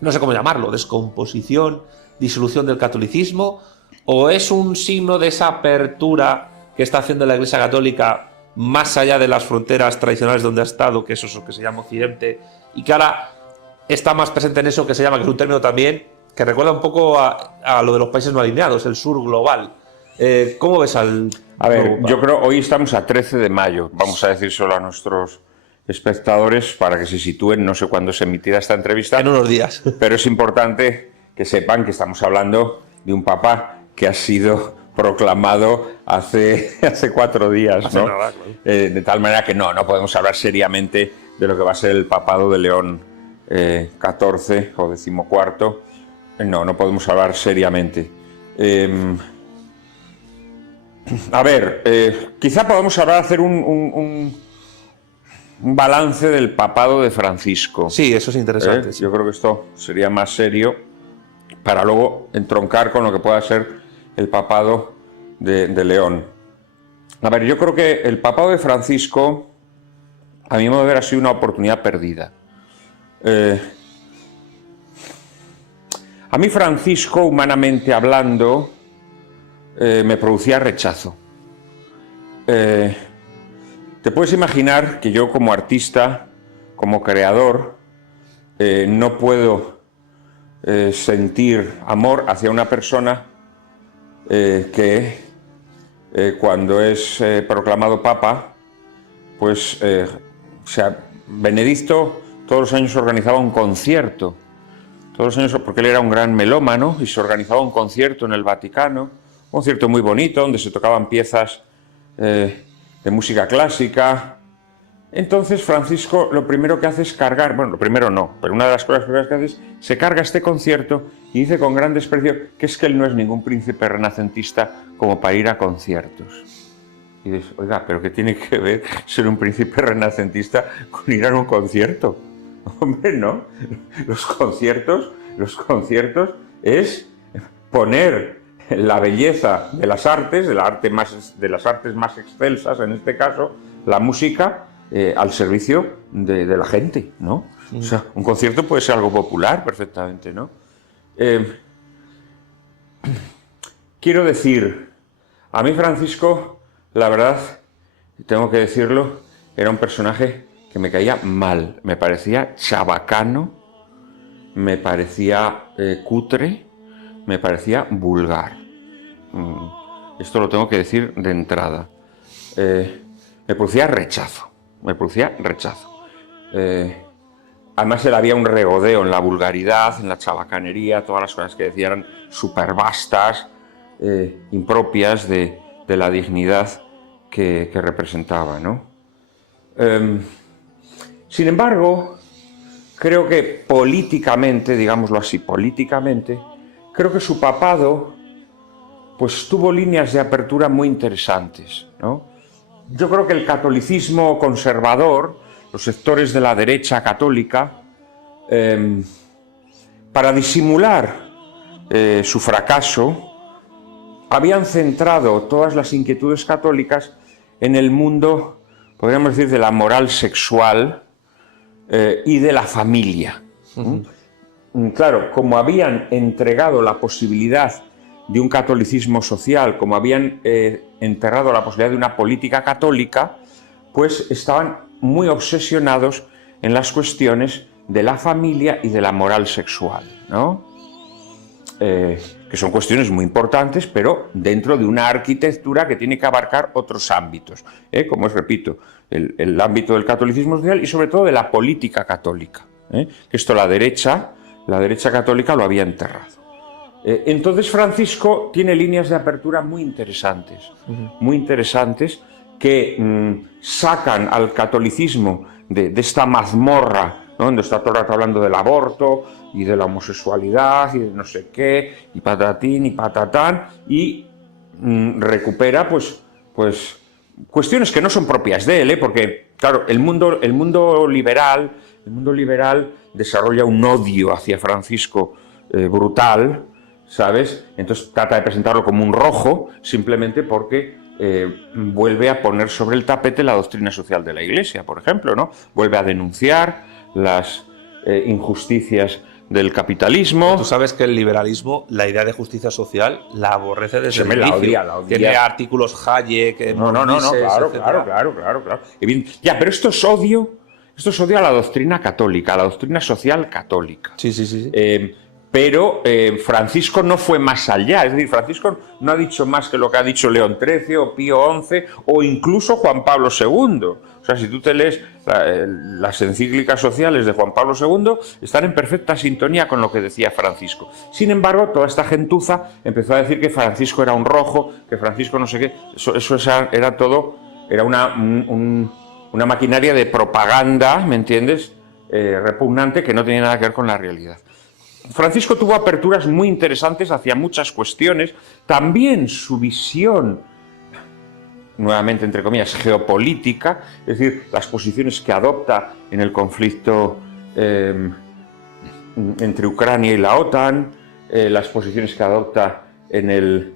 no sé cómo llamarlo, descomposición, disolución del catolicismo? ¿O es un signo de esa apertura que está haciendo la Iglesia Católica más allá de las fronteras tradicionales donde ha estado, que eso es lo que se llama Occidente, y que ahora está más presente en eso que se llama, que es un término también que recuerda un poco a lo de los países no alineados, el sur global? ¿Cómo ves al...? A ver, yo creo hoy estamos a 13 de mayo, vamos a decir solo a nuestros espectadores para que se sitúen, no sé cuándo se emitirá esta entrevista. En unos días. Pero es importante que sepan que estamos hablando de un papa que ha sido proclamado hace 4 días, ¿no? Nada, claro. De tal manera que no podemos hablar seriamente de lo que va a ser el papado de León XIV o XIV. No podemos hablar seriamente. A ver, quizá podamos hacer un balance del papado de Francisco. Sí, eso es interesante. Sí. Yo creo que esto sería más serio para luego entroncar con lo que pueda ser el papado de León. A ver, yo creo que el papado de Francisco, a mi modo de ver, ha sido una oportunidad perdida. A mí Francisco, humanamente hablando, me producía rechazo. Te puedes imaginar que yo como artista, como creador, no puedo sentir amor hacia una persona que cuando es proclamado papa, pues Benedicto todos los años organizaba un concierto, todos los años, porque él era un gran melómano y se organizaba un concierto en el Vaticano, un concierto muy bonito donde se tocaban piezas de música clásica. Entonces Francisco lo primero que hace es cargar, bueno, lo primero no, pero una de las cosas primeras que hace es se carga este concierto y dice con gran desprecio que es que él no es ningún príncipe renacentista como para ir a conciertos. Y dices, oiga, ¿pero qué tiene que ver ser un príncipe renacentista con ir a un concierto? Hombre, no. Los conciertos es poner la belleza de las artes, de las artes más excelsas, en este caso, la música, al servicio de la gente, ¿no? O sea, un concierto puede ser algo popular perfectamente, ¿no? Quiero decir, a mí Francisco, la verdad, tengo que decirlo, era un personaje que me caía mal, me parecía chabacano, me parecía cutre, me parecía vulgar. Esto lo tengo que decir de entrada. Me producía rechazo, además él había un regodeo en la vulgaridad, en la chabacanería, todas las cosas que decían eran súper vastas, impropias de la dignidad que representaba, ¿no? Sin embargo, creo que políticamente, digámoslo así, creo que su papado pues tuvo líneas de apertura muy interesantes, ¿no? Yo creo que el catolicismo conservador, los sectores de la derecha católica, para disimular su fracaso, habían centrado todas las inquietudes católicas en el mundo, podríamos decir, de la moral sexual y de la familia. Claro, como habían entregado la posibilidad de un catolicismo social, como habían enterrado la posibilidad de una política católica, pues estaban muy obsesionados en las cuestiones de la familia y de la moral sexual, ¿no? Que son cuestiones muy importantes, pero dentro de una arquitectura que tiene que abarcar otros ámbitos, como es, repito, el ámbito del catolicismo social y sobre todo de la política católica. Que esto la derecha católica lo había enterrado. Entonces Francisco tiene líneas de apertura muy interesantes, que sacan al catolicismo de esta mazmorra, ¿no? Donde está todo el rato hablando del aborto y de la homosexualidad y de no sé qué, y patatín y patatán, y recupera pues cuestiones que no son propias de él, porque claro, el mundo liberal desarrolla un odio hacia Francisco brutal, ¿sabes? Entonces trata de presentarlo como un rojo, simplemente porque vuelve a poner sobre el tapete la doctrina social de la Iglesia, por ejemplo, ¿no? Vuelve a denunciar las injusticias del capitalismo. Tú sabes que el liberalismo, la idea de justicia social, la aborrece desde el inicio. La odia. Tiene artículos Hayek, No, claro. Ya, pero esto es odio a la doctrina católica, a la doctrina social católica. Sí. Pero Francisco no fue más allá, es decir, Francisco no ha dicho más que lo que ha dicho León XIII o Pío XI o incluso Juan Pablo II. O sea, si tú te lees las encíclicas sociales de Juan Pablo II, están en perfecta sintonía con lo que decía Francisco. Sin embargo, toda esta gentuza empezó a decir que Francisco era un rojo, que Francisco no sé qué, eso era todo, era una maquinaria de propaganda, ¿me entiendes?, repugnante, que no tenía nada que ver con la realidad. Francisco tuvo aperturas muy interesantes hacia muchas cuestiones, también su visión, nuevamente entre comillas, geopolítica, es decir, las posiciones que adopta en el conflicto entre Ucrania y la OTAN, las posiciones que adopta en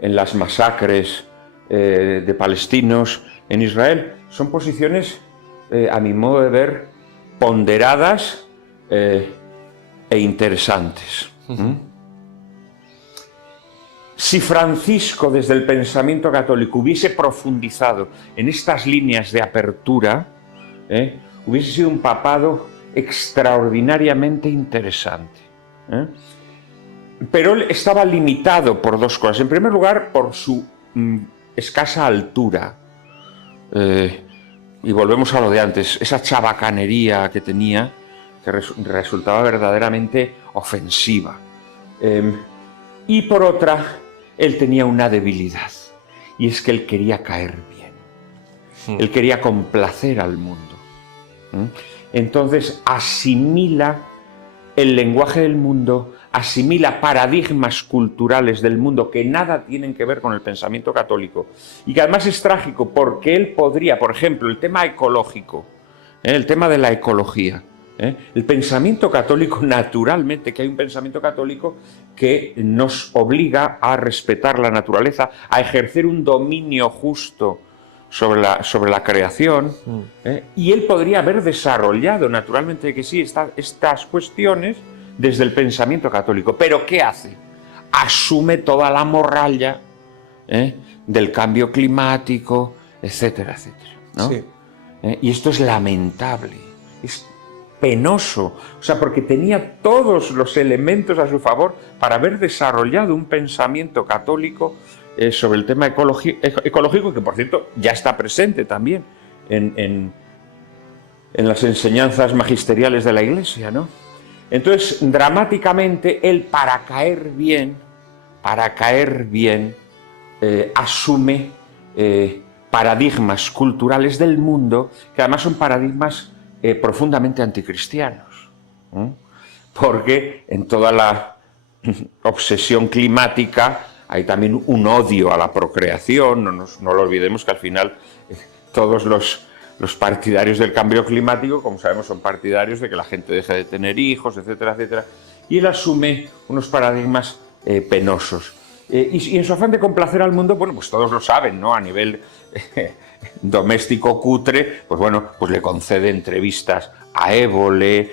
las masacres de palestinos en Israel, son posiciones, a mi modo de ver, ponderadas e interesantes. Si Francisco, desde el pensamiento católico, hubiese profundizado en estas líneas de apertura, hubiese sido un papado extraordinariamente interesante. Pero él estaba limitado por dos cosas. En primer lugar, por su escasa altura. Y volvemos a lo de antes, esa chabacanería que tenía, que resultaba verdaderamente ofensiva. Y por otra, él tenía una debilidad, y es que él quería caer bien. Él quería complacer al mundo. Entonces asimila el lenguaje del mundo, asimila paradigmas culturales del mundo que nada tienen que ver con el pensamiento católico, y que además es trágico porque él podría, por ejemplo, el tema ecológico, el tema de la ecología, El pensamiento católico, naturalmente, que hay un pensamiento católico que nos obliga a respetar la naturaleza, a ejercer un dominio justo sobre la creación, y él podría haber desarrollado, naturalmente que sí, estas cuestiones desde el pensamiento católico. Pero ¿qué hace? Asume toda la morralla del cambio climático, etcétera, etcétera, ¿no? Sí. Y esto es lamentable, es penoso, o sea, porque tenía todos los elementos a su favor para haber desarrollado un pensamiento católico sobre el tema ecológico, que por cierto ya está presente también en las enseñanzas magisteriales de la Iglesia, ¿no? Entonces, dramáticamente, él para caer bien, asume paradigmas culturales del mundo que además son paradigmas profundamente anticristianos, porque en toda la obsesión climática hay también un odio a la procreación. No lo olvidemos que al final todos los partidarios del cambio climático, como sabemos, son partidarios de que la gente deje de tener hijos, etcétera, etcétera, y él asume unos paradigmas penosos. Y en su afán de complacer al mundo, bueno, pues todos lo saben, ¿no? A nivel doméstico cutre, pues bueno, pues le concede entrevistas a Évole,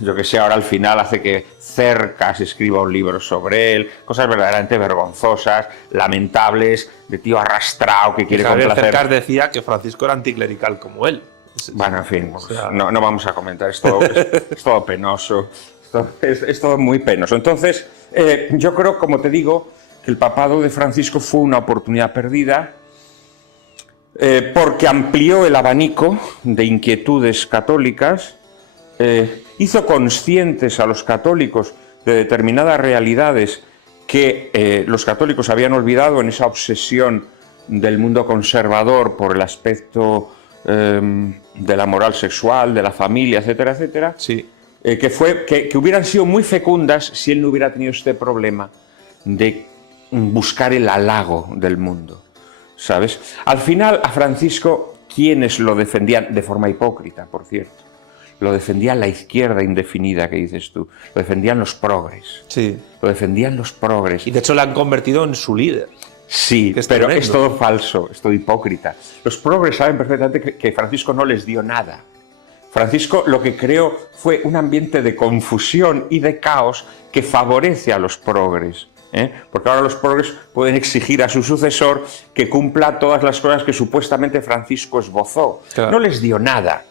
yo que sé, ahora al final hace que Cercas escriba un libro sobre él, cosas verdaderamente vergonzosas, lamentables, de tío arrastrado que quiere complacer. Cercas decía que Francisco era anticlerical como él. Bueno, en fin, o sea, no vamos a comentar, es todo penoso, es todo muy penoso. Entonces, yo creo, como te digo, que el papado de Francisco fue una oportunidad perdida, porque amplió el abanico de inquietudes católicas, hizo conscientes a los católicos de determinadas realidades que los católicos habían olvidado en esa obsesión del mundo conservador por el aspecto de la moral sexual, de la familia, etcétera, etcétera, sí. que hubieran sido muy fecundas si él no hubiera tenido este problema de buscar el halago del mundo, ¿sabes? Al final, a Francisco, ¿quiénes lo defendían? De forma hipócrita, por cierto. Lo defendía la izquierda indefinida, que dices tú. Lo defendían los progres. Sí. Lo defendían los progres. Y de hecho le han convertido en su líder. Sí, pero tremendo. Es todo falso, es todo hipócrita. Los progres saben perfectamente que Francisco no les dio nada. Francisco lo que creó fue un ambiente de confusión y de caos que favorece a los progres. Porque ahora los progres pueden exigir a su sucesor que cumpla todas las cosas que supuestamente Francisco esbozó. Claro. No les dio nada.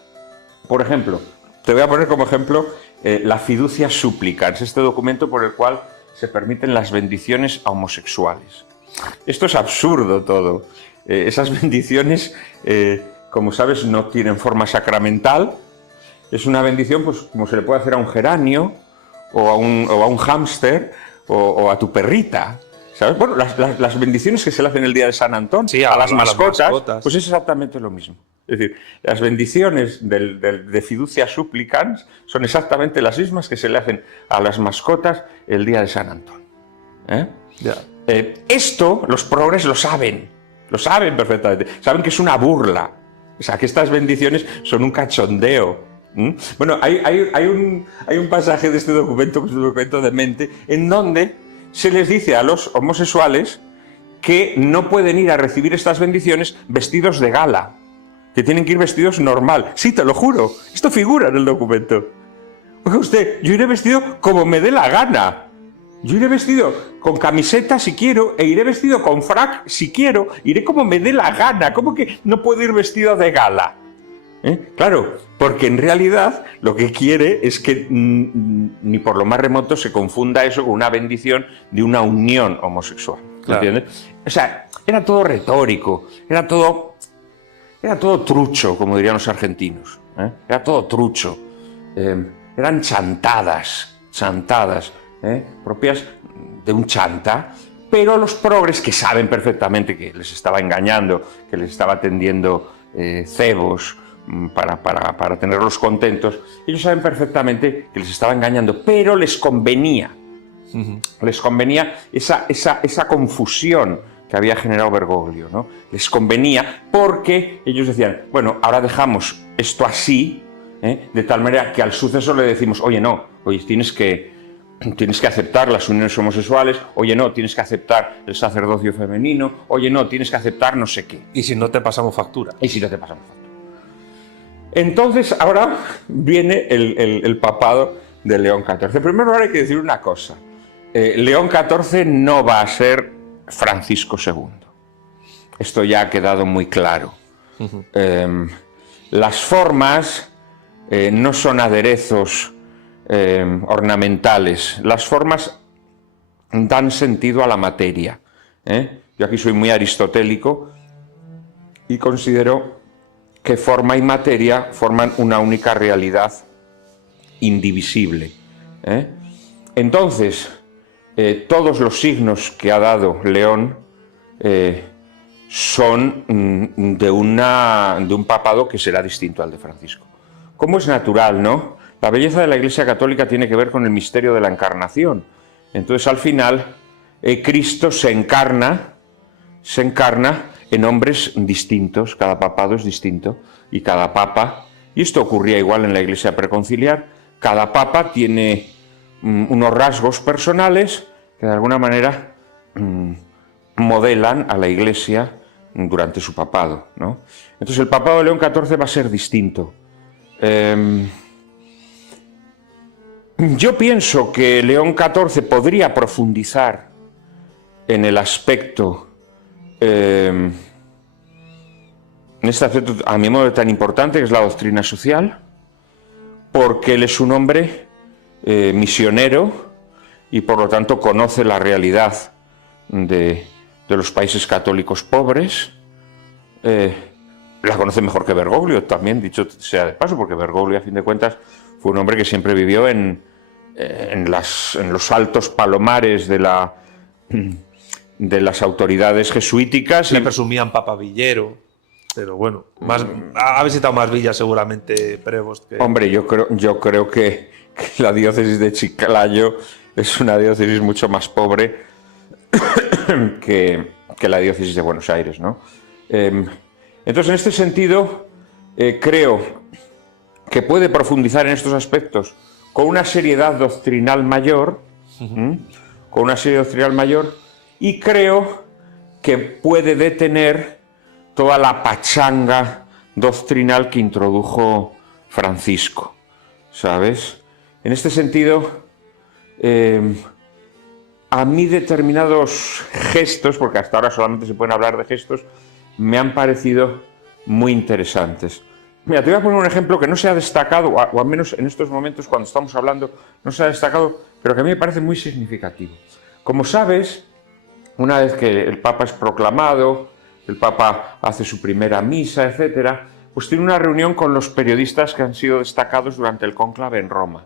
Por ejemplo, te voy a poner como ejemplo la Fiducia Supplicans, este documento por el cual se permiten las bendiciones a homosexuales. Esto es absurdo todo. Esas bendiciones, como sabes, no tienen forma sacramental. Es una bendición, pues, como se le puede hacer a un geranio o a un hámster o a tu perrita, ¿sabes? Bueno, las bendiciones que se le hacen el día de San Antón, sí, a las mascotas, pues es exactamente lo mismo. Es decir, las bendiciones de Fiducia Supplicans son exactamente las mismas que se le hacen a las mascotas el día de San Antón. Esto los progres lo saben perfectamente, saben que es una burla, o sea, que estas bendiciones son un cachondeo. Bueno, hay un pasaje de este documento, que es un documento de mente, en donde se les dice a los homosexuales que no pueden ir a recibir estas bendiciones vestidos de gala, que tienen que ir vestidos normal. Sí, te lo juro, esto figura en el documento. Oiga usted, yo iré vestido como me dé la gana. Yo iré vestido con camiseta si quiero, e iré vestido con frac si quiero, iré como me dé la gana. ¿Cómo que no puedo ir vestido de gala? Claro, porque en realidad lo que quiere es que ni por lo más remoto se confunda eso con una bendición de una unión homosexual. Claro. ¿Entiendes? O sea, era todo retórico, era todo trucho, como dirían los argentinos. Era todo trucho. Eran chantadas, propias de un chanta, pero los progres, que saben perfectamente que les estaba engañando, que les estaba tendiendo cebos para tenerlos contentos, ellos saben perfectamente que les estaba engañando, pero les convenía. Les convenía esa confusión que había generado Bergoglio, ¿no? Les convenía porque ellos decían, bueno, ahora dejamos esto así, de tal manera que al sucesor le decimos, oye, no, oye, tienes que aceptar las uniones homosexuales, oye, no, tienes que aceptar el sacerdocio femenino, oye, no, tienes que aceptar no sé qué. Y si no te pasamos factura. Y si no te pasamos factura. Entonces, ahora viene el papado de León XIV. En primer lugar, hay que decir una cosa. León XIV no va a ser Francisco II. Esto ya ha quedado muy claro. Las formas no son aderezos ornamentales. Las formas dan sentido a la materia. Yo aquí soy muy aristotélico y considero que forma y materia forman una única realidad indivisible. Entonces, todos los signos que ha dado León son de un papado que será distinto al de Francisco. Como es natural, ¿no? La belleza de la Iglesia Católica tiene que ver con el misterio de la encarnación. Entonces, al final, Cristo se encarna en hombres distintos, cada papado es distinto, y cada papa, y esto ocurría igual en la Iglesia preconciliar, cada papa tiene unos rasgos personales que de alguna manera modelan a la Iglesia durante su papado, ¿no? Entonces el papado de León XIV va a ser distinto. Yo pienso que León XIV podría profundizar en el aspecto, en este aspecto a mi modo tan importante que es la doctrina social, porque él es un hombre misionero y por lo tanto conoce la realidad de los países católicos pobres. La conoce mejor que Bergoglio, también, dicho sea de paso, porque Bergoglio, a fin de cuentas, fue un hombre que siempre vivió en los altos palomares de las autoridades jesuíticas. Le presumían papavillero, pero bueno, ha visitado más villas seguramente Prevost que... Hombre, yo creo que la diócesis de Chiclayo es una diócesis mucho más pobre que la diócesis de Buenos Aires, ¿no? Entonces, en este sentido, creo que puede profundizar en estos aspectos con una seriedad doctrinal mayor, y creo que puede detener toda la pachanga doctrinal que introdujo Francisco, ¿sabes? En este sentido, a mí determinados gestos, porque hasta ahora solamente se pueden hablar de gestos, me han parecido muy interesantes. Mira, te voy a poner un ejemplo que no se ha destacado, o al menos en estos momentos cuando estamos hablando, no se ha destacado, pero que a mí me parece muy significativo. Como sabes, una vez que el Papa es proclamado, el Papa hace su primera misa, etc., pues tiene una reunión con los periodistas que han sido destacados durante el cónclave en Roma.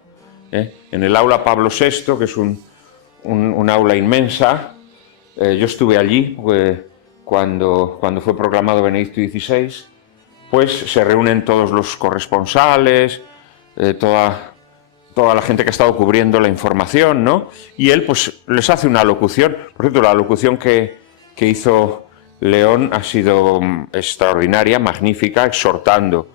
En el aula Pablo VI, que es un aula inmensa. Yo estuve allí cuando fue proclamado Benedicto XVI. Pues se reúnen todos los corresponsales, toda la gente que ha estado cubriendo la información, ¿no? Y él pues les hace una locución. Por cierto, la locución que hizo León ha sido extraordinaria, magnífica, exhortando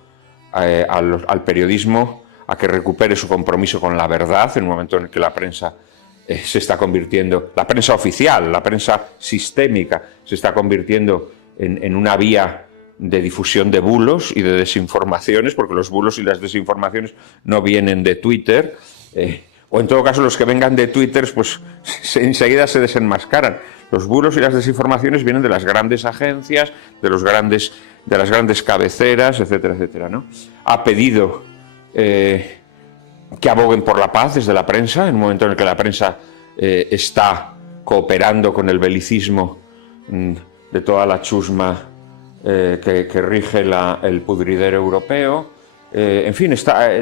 al periodismo a que recupere su compromiso con la verdad en un momento en el que la prensa se está convirtiendo, la prensa oficial, la prensa sistémica, se está convirtiendo en una vía de difusión de bulos y de desinformaciones, porque los bulos y las desinformaciones no vienen de Twitter, o en todo caso los que vengan de Twitter pues enseguida se desenmascaran. Los bulos y las desinformaciones vienen de las grandes agencias, de las grandes cabeceras, etcétera, etcétera, ¿no? Ha pedido que aboguen por la paz desde la prensa, en un momento en el que la prensa está cooperando con el belicismo de toda la chusma que rige el pudridero europeo. En fin,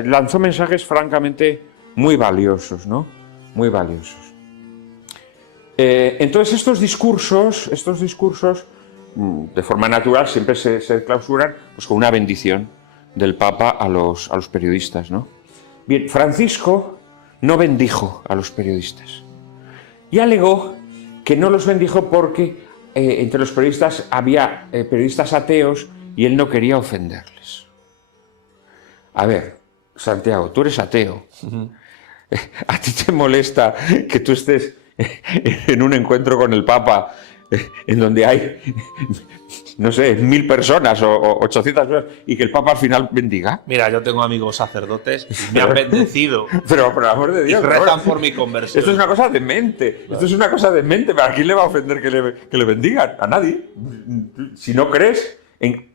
lanzó mensajes francamente muy valiosos, ¿no? Muy valiosos. Entonces estos discursos, de forma natural, siempre se clausuran pues, con una bendición del Papa a los periodistas, ¿no? Bien, Francisco no bendijo a los periodistas y alegó que no los bendijo porque entre los periodistas había periodistas ateos y él no quería ofenderles. A ver, Santiago, tú eres ateo. ¿A ti te molesta que tú estés en un encuentro con el Papa en donde hay, no sé, 1000 personas o 800 personas y que el Papa al final bendiga? Mira, yo tengo amigos sacerdotes y me han bendecido. Pero por el amor de Dios, y rezan por mi conversión. Esto es una cosa demente. Claro. Esto es una cosa demente. ¿Para quién le va a ofender que le bendigan? A nadie. Si no crees en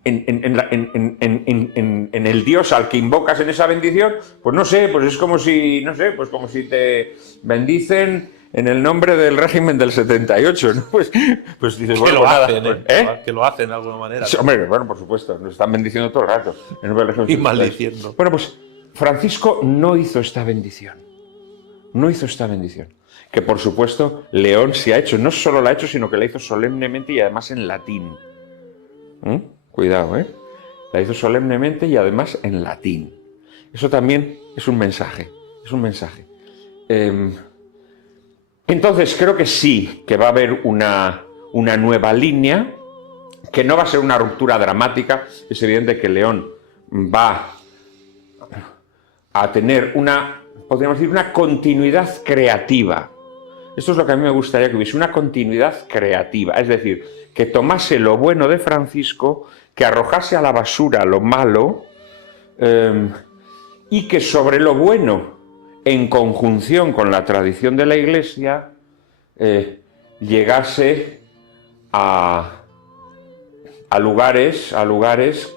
el Dios al que invocas en esa bendición, pues no sé, pues es como si, no sé, pues como si te bendicen en el nombre del régimen del 78, ¿no? Pues dices, que bueno, lo pues hacen, nada, pues, que lo hacen de alguna manera. Sí, hombre, bueno, por supuesto, nos están bendiciendo todo el rato. En nombre del régimen y maldiciendo. Bueno, pues Francisco no hizo esta bendición. No hizo esta bendición. Que por supuesto León se ha hecho, no solo la ha hecho, sino que la hizo solemnemente y además en latín. Cuidado, ¿eh? La hizo solemnemente y además en latín. Eso también es un mensaje. Es un mensaje. Entonces creo que sí, que va a haber una nueva línea, que no va a ser una ruptura dramática. Es evidente que León va a tener podríamos decir, una continuidad creativa. Esto es lo que a mí me gustaría que hubiese, una continuidad creativa. Es decir, que tomase lo bueno de Francisco, que arrojase a la basura lo malo, y que sobre lo bueno, en conjunción con la tradición de la Iglesia, llegase a lugares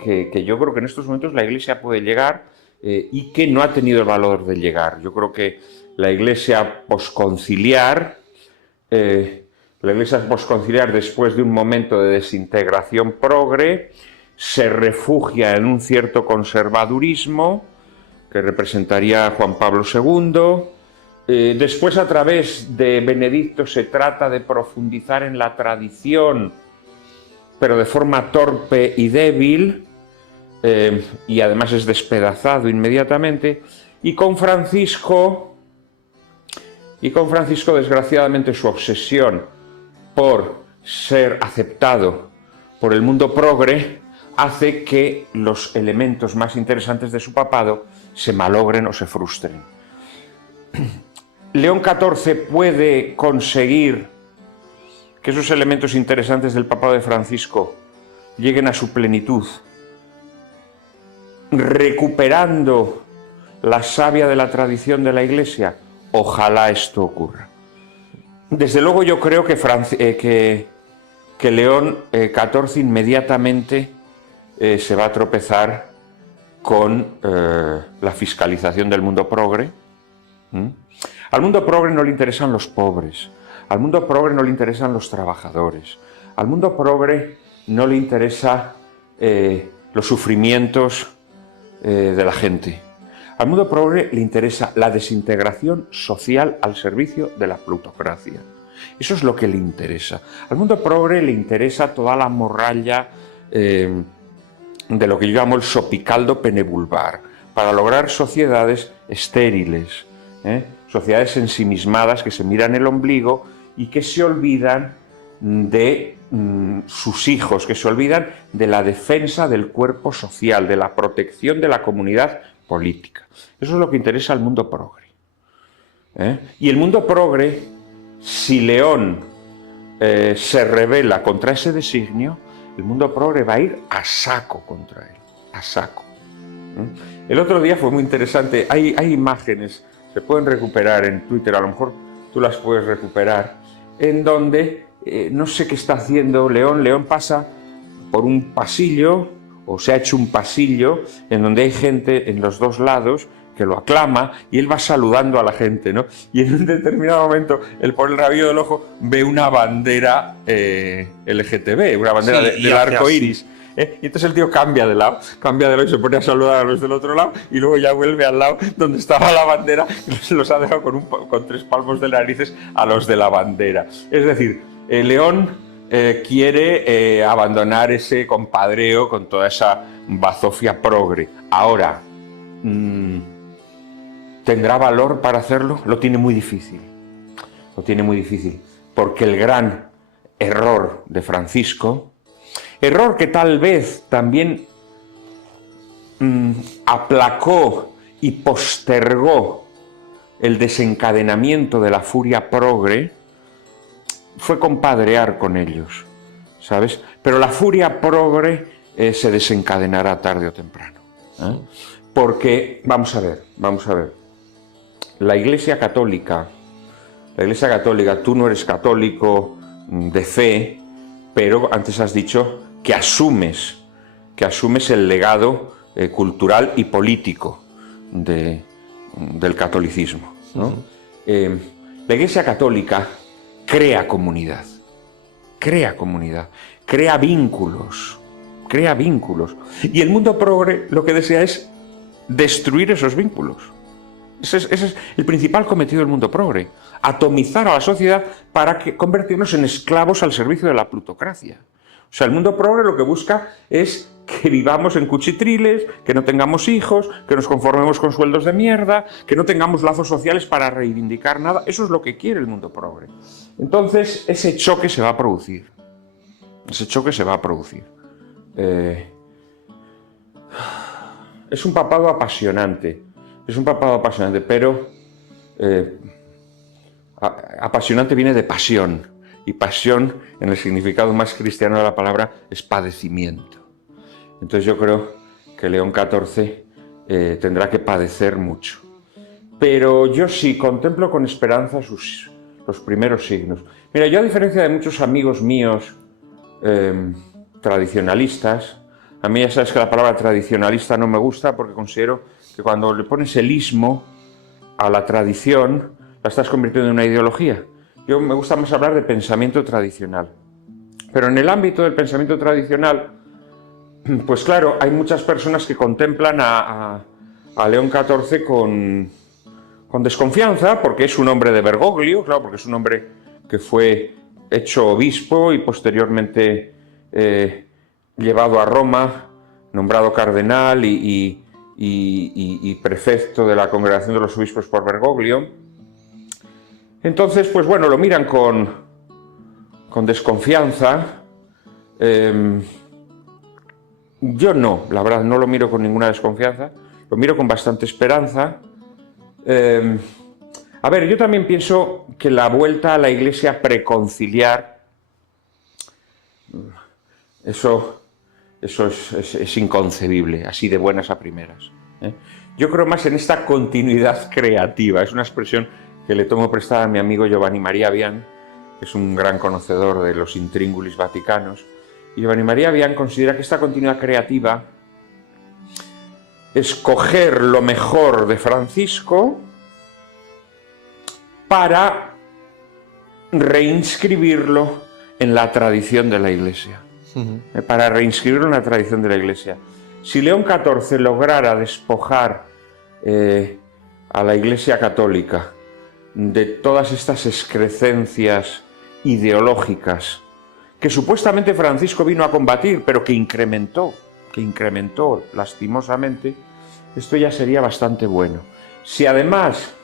que yo creo que en estos momentos la Iglesia puede llegar y que no ha tenido el valor de llegar. Yo creo que la Iglesia posconciliar, después de un momento de desintegración progre, se refugia en un cierto conservadurismo que representaría a Juan Pablo II. Después, a través de Benedicto, se trata de profundizar en la tradición, pero de forma torpe y débil, y además es despedazado inmediatamente. Y con Francisco, desgraciadamente, su obsesión por ser aceptado por el mundo progre hace que los elementos más interesantes de su papado se malogren o se frustren. León XIV puede conseguir que esos elementos interesantes del papado de Francisco lleguen a su plenitud, recuperando la savia de la tradición de la Iglesia. Ojalá esto ocurra. Desde luego yo creo que León XIV inmediatamente se va a tropezar con la fiscalización del mundo progre. Al mundo progre no le interesan los pobres, al mundo progre no le interesan los trabajadores, al mundo progre no le interesan los sufrimientos de la gente. Al mundo progre le interesa la desintegración social al servicio de la plutocracia. Eso es lo que le interesa. Al mundo progre le interesa toda la morralla de lo que yo llamo el sopicaldo penebulbar, para lograr sociedades estériles, sociedades ensimismadas que se miran el ombligo y que se olvidan de sus hijos, que se olvidan de la defensa del cuerpo social, de la protección de la comunidad política. Eso es lo que interesa al mundo progre. Y el mundo progre, si León se rebela contra ese designio, el mundo progre va a ir a saco contra él, a saco. El otro día fue muy interesante, hay imágenes, se pueden recuperar en Twitter, a lo mejor tú las puedes recuperar, en donde no sé qué está haciendo León. León pasa por un pasillo, o se ha hecho un pasillo, en donde hay gente en los dos lados que lo aclama y él va saludando a la gente, ¿no? Y en un determinado momento, él por el rabillo del ojo ve una bandera LGTB, una bandera del arco iris. Y entonces el tío cambia de lado y se pone a saludar a los del otro lado y luego ya vuelve al lado donde estaba la bandera y los ha dejado con 3 palmos de narices a los de la bandera. Es decir, León quiere abandonar ese compadreo con toda esa bazofia progre. Ahora, ¿tendrá valor para hacerlo? Lo tiene muy difícil. Lo tiene muy difícil. Porque el gran error de Francisco, error que tal vez también aplacó y postergó el desencadenamiento de la furia progre, fue compadrear con ellos, ¿sabes? Pero la furia progre se desencadenará tarde o temprano, ¿eh? Porque, vamos a ver, la Iglesia Católica, tú no eres católico de fe, pero antes has dicho que asumes el legado cultural y político del catolicismo, ¿no? La Iglesia Católica crea comunidad, crea vínculos, y el mundo progre lo que desea es destruir esos vínculos. Ese es el principal cometido del mundo progre, atomizar a la sociedad para convertirnos en esclavos al servicio de la plutocracia. O sea, el mundo progre lo que busca es que vivamos en cuchitriles, que no tengamos hijos, que nos conformemos con sueldos de mierda, que no tengamos lazos sociales para reivindicar nada. Eso es lo que quiere el mundo progre. Entonces, ese choque se va a producir. Es un papado apasionante, pero apasionante viene de pasión, y pasión, en el significado más cristiano de la palabra, es padecimiento. Entonces yo creo que León XIV tendrá que padecer mucho. Pero yo sí contemplo con esperanza los primeros signos. Mira, yo, a diferencia de muchos amigos míos tradicionalistas, a mí ya sabes que la palabra tradicionalista no me gusta, porque considero que cuando le pones el ismo a la tradición, la estás convirtiendo en una ideología. Yo me gusta más hablar de pensamiento tradicional. Pero en el ámbito del pensamiento tradicional, pues claro, hay muchas personas que contemplan a León XIV con desconfianza, porque es un hombre de Bergoglio, claro, porque es un hombre que fue hecho obispo y posteriormente llevado a Roma, nombrado cardenal y prefecto de la Congregación de los Obispos por Bergoglio. Entonces, pues bueno, lo miran con desconfianza. Yo no, la verdad, no lo miro con ninguna desconfianza, lo miro con bastante esperanza. A ver, yo también pienso que la vuelta a la Iglesia preconciliar, eso es inconcebible, así de buenas a primeras, ¿eh? Yo creo más en esta continuidad creativa. Es una expresión que le tomo prestada a mi amigo Giovanni Maria Vian, que es un gran conocedor de los intríngulis vaticanos. Y Giovanni Maria Vian considera que esta continuidad creativa es coger lo mejor de Francisco para reinscribirlo en la tradición de la Iglesia. Para reinscribirlo en la tradición de la Iglesia. Si León XIV lograra despojar a la Iglesia Católica de todas estas excrecencias ideológicas que supuestamente Francisco vino a combatir, pero que incrementó lastimosamente, esto ya sería bastante bueno. Si además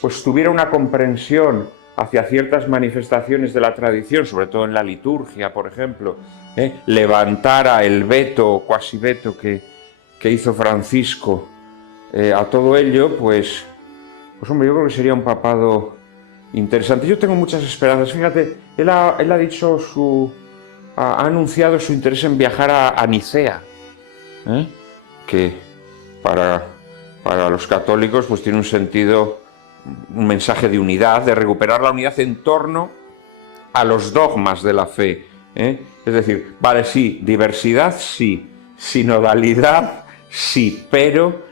pues tuviera una comprensión hacia ciertas manifestaciones de la tradición, sobre todo en la liturgia, por ejemplo, levantara el veto, cuasi veto que hizo Francisco a todo ello, pues hombre, yo creo que sería un papado interesante. Yo tengo muchas esperanzas. Fíjate, él ha anunciado su interés en viajar a Nicea, que para los católicos pues tiene un sentido, un mensaje de unidad, de recuperar la unidad en torno a los dogmas de la fe, Es decir, vale, sí, diversidad sí, sinodalidad sí, pero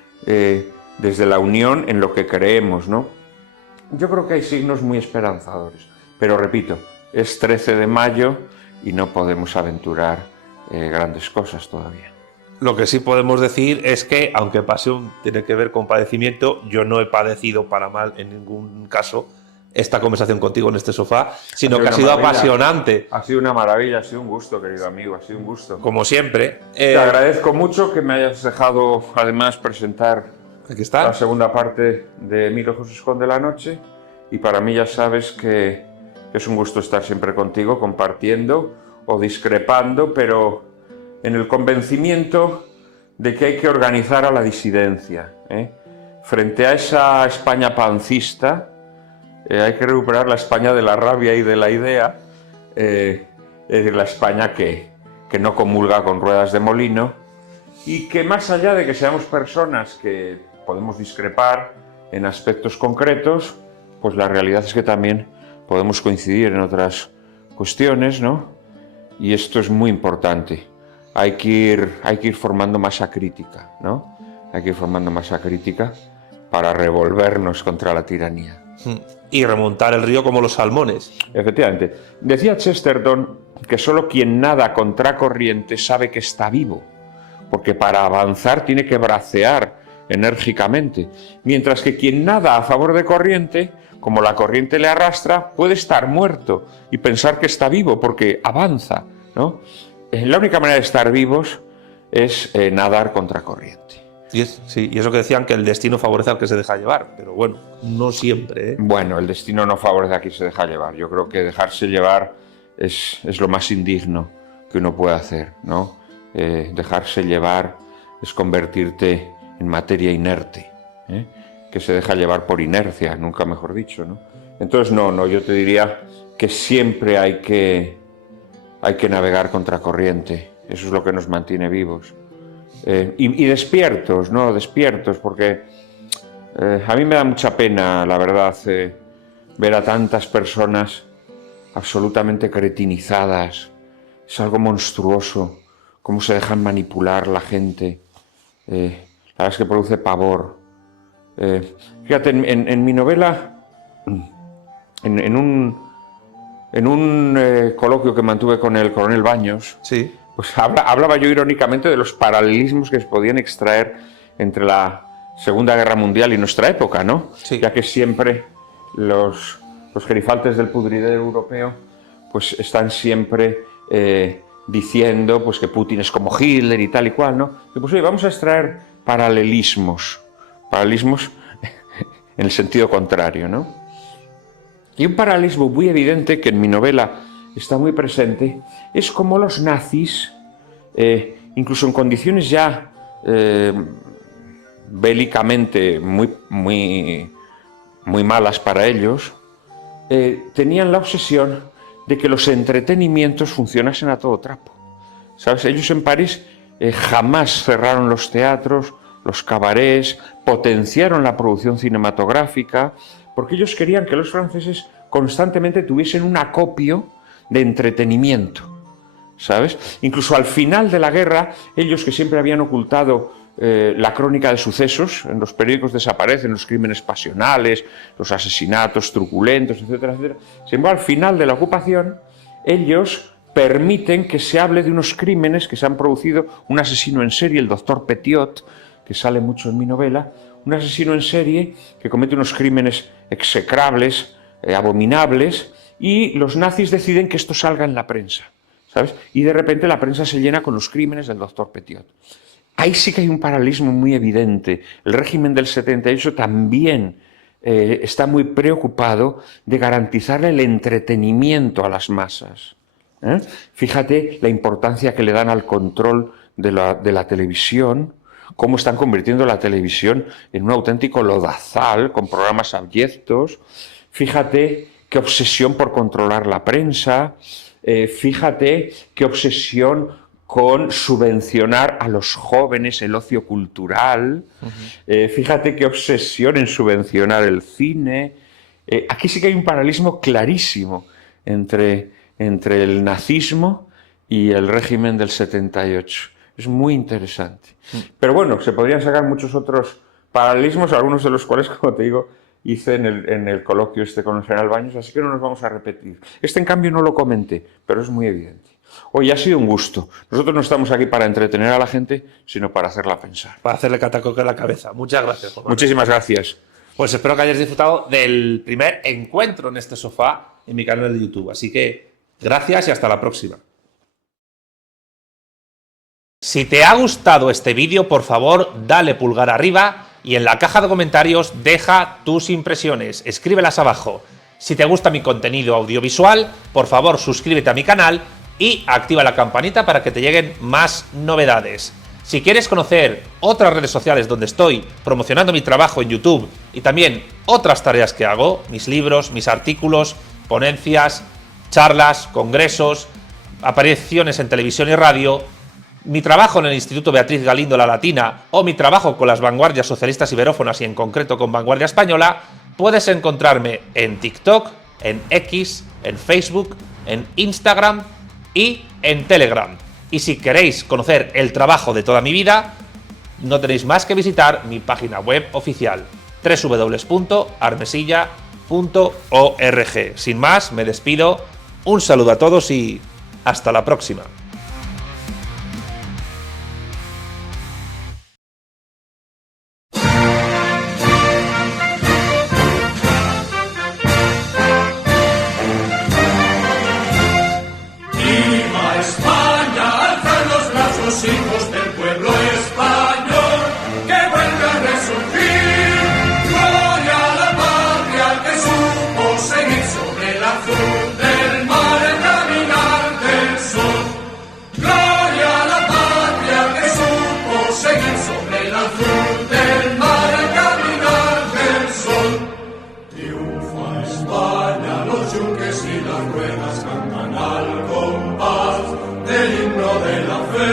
desde la unión en lo que creemos, ¿no? Yo creo que hay signos muy esperanzadores, pero repito, es 13 de mayo y no podemos aventurar grandes cosas todavía. Lo que sí podemos decir es que, aunque pasión tiene que ver con padecimiento, yo no he padecido para mal en ningún caso esta conversación contigo en este sofá, sino que ha sido apasionante. Ha sido una maravilla, ha sido un gusto, querido amigo, ha sido un gusto. Como siempre. Te agradezco mucho que me hayas dejado, además, presentar aquí está la segunda parte de Emilio Jesús Conde la Noche, y para mí ya sabes que que es un gusto estar siempre contigo, compartiendo o discrepando, pero en el convencimiento de que hay que organizar a la disidencia, ¿eh? Frente a esa España pancista, hay que recuperar la España de la rabia y de la idea, la España que no comulga con ruedas de molino y que, más allá de que seamos personas que podemos discrepar en aspectos concretos, pues la realidad es que también podemos coincidir en otras cuestiones, ¿no? Y esto es muy importante. Hay que ir formando masa crítica, ¿no? Hay que ir formando masa crítica para revolvernos contra la tiranía. Y remontar el río como los salmones. Efectivamente. Decía Chesterton que solo quien nada contracorriente sabe que está vivo, porque para avanzar tiene que bracear enérgicamente, mientras que quien nada a favor de corriente, como la corriente le arrastra, puede estar muerto y pensar que está vivo porque avanza, ¿no? La única manera de estar vivos es nadar contra corriente. Y eso que decían, que el destino favorece al que se deja llevar, pero bueno, no siempre, ¿eh? Bueno, el destino no favorece a quien se deja llevar. Yo creo que dejarse llevar es lo más indigno que uno puede hacer, ¿no? Dejarse llevar es convertirte en materia inerte, ¿eh? Que se deja llevar por inercia, nunca mejor dicho, ¿no? Entonces, no, yo te diría que siempre hay que navegar contra corriente. Eso es lo que nos mantiene vivos. Y despiertos, ¿no? Despiertos, porque a mí me da mucha pena, la verdad, ver a tantas personas absolutamente cretinizadas. Es algo monstruoso, cómo se dejan manipular la gente. La verdad es que produce pavor. Fíjate, en mi novela, en un coloquio que mantuve con el coronel Baños, sí, pues hablaba yo irónicamente de los paralelismos que se podían extraer entre la Segunda Guerra Mundial y nuestra época, ¿no? Sí. Ya que siempre los gerifaltes del pudridero europeo pues están siempre diciendo pues que Putin es como Hitler y tal y cual, ¿no? Y pues oye, vamos a extraer paralelismos en el sentido contrario, ¿no? Y un paralelismo muy evidente que en mi novela está muy presente es como los nazis, incluso en condiciones ya bélicamente muy malas para ellos, tenían la obsesión de que los entretenimientos funcionasen a todo trapo. ¿Sabes? Ellos en París jamás cerraron los teatros, los cabarets, potenciaron la producción cinematográfica, porque ellos querían que los franceses constantemente tuviesen un acopio de entretenimiento, ¿sabes? Incluso al final de la guerra, ellos que siempre habían ocultado la crónica de sucesos, en los periódicos desaparecen los crímenes pasionales, los asesinatos truculentos, etcétera, etcétera. Sin embargo, al final de la ocupación, ellos permiten que se hable de unos crímenes que se han producido, un asesino en serie, el doctor Petiot, que sale mucho en mi novela, un asesino en serie que comete unos crímenes execrables, abominables, y los nazis deciden que esto salga en la prensa, ¿sabes? Y de repente la prensa se llena con los crímenes del doctor Petiot. Ahí sí que hay un paralelismo muy evidente. El régimen del 78 también está muy preocupado de garantizar el entretenimiento a las masas. Fíjate la importancia que le dan al control de la televisión, cómo están convirtiendo la televisión en un auténtico lodazal con programas abyectos. Fíjate qué obsesión por controlar la prensa, fíjate qué obsesión con subvencionar a los jóvenes el ocio cultural, fíjate qué obsesión en subvencionar el cine. Aquí sí que hay un paralelismo clarísimo entre el nazismo y el régimen del 78. Es muy interesante. Pero bueno, se podrían sacar muchos otros paralelismos, algunos de los cuales, como te digo, hice en el coloquio con el general Baños, así que no nos vamos a repetir. En cambio, no lo comenté, pero es muy evidente. Hoy ha sido un gusto. Nosotros no estamos aquí para entretener a la gente, sino para hacerla pensar. Para hacerle catacoque a la cabeza. Muchas gracias, Juan. Muchísimas gracias. Pues espero que hayas disfrutado del primer encuentro en este sofá en mi canal de YouTube. Así que gracias y hasta la próxima. Si te ha gustado este vídeo, por favor, dale pulgar arriba y en la caja de comentarios deja tus impresiones. Escríbelas abajo. Si te gusta mi contenido audiovisual, por favor suscríbete a mi canal y activa la campanita para que te lleguen más novedades. Si quieres conocer otras redes sociales donde estoy promocionando mi trabajo en YouTube y también otras tareas que hago, mis libros, mis artículos, ponencias, charlas, congresos, apariciones en televisión y radio, mi trabajo en el Instituto Beatriz Galindo La Latina o mi trabajo con las vanguardias socialistas iberófonas y en concreto con Vanguardia Española, puedes encontrarme en TikTok, en X, en Facebook, en Instagram y en Telegram. Y si queréis conocer el trabajo de toda mi vida, no tenéis más que visitar mi página web oficial www.armesilla.org. Sin más, me despido, un saludo a todos y hasta la próxima. Hijos del pueblo español, que vuelve a resurgir. Gloria a la patria que supo seguir sobre el azul del mar, el caminar del sol. Gloria a la patria que supo seguir sobre el azul del mar, el caminar del sol. Triunfa España, los yunques y las ruedas cantan al compás del himno de la fe.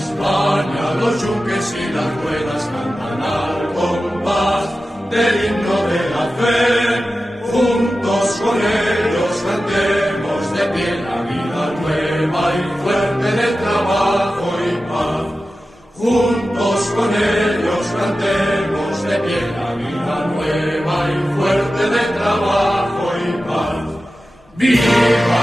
España, los yunques y las ruedas cantan al compás del himno de la fe. Juntos con ellos cantemos de pie la vida nueva y fuerte de trabajo y paz. Juntos con ellos cantemos de pie la vida nueva y fuerte de trabajo y paz. ¡Viva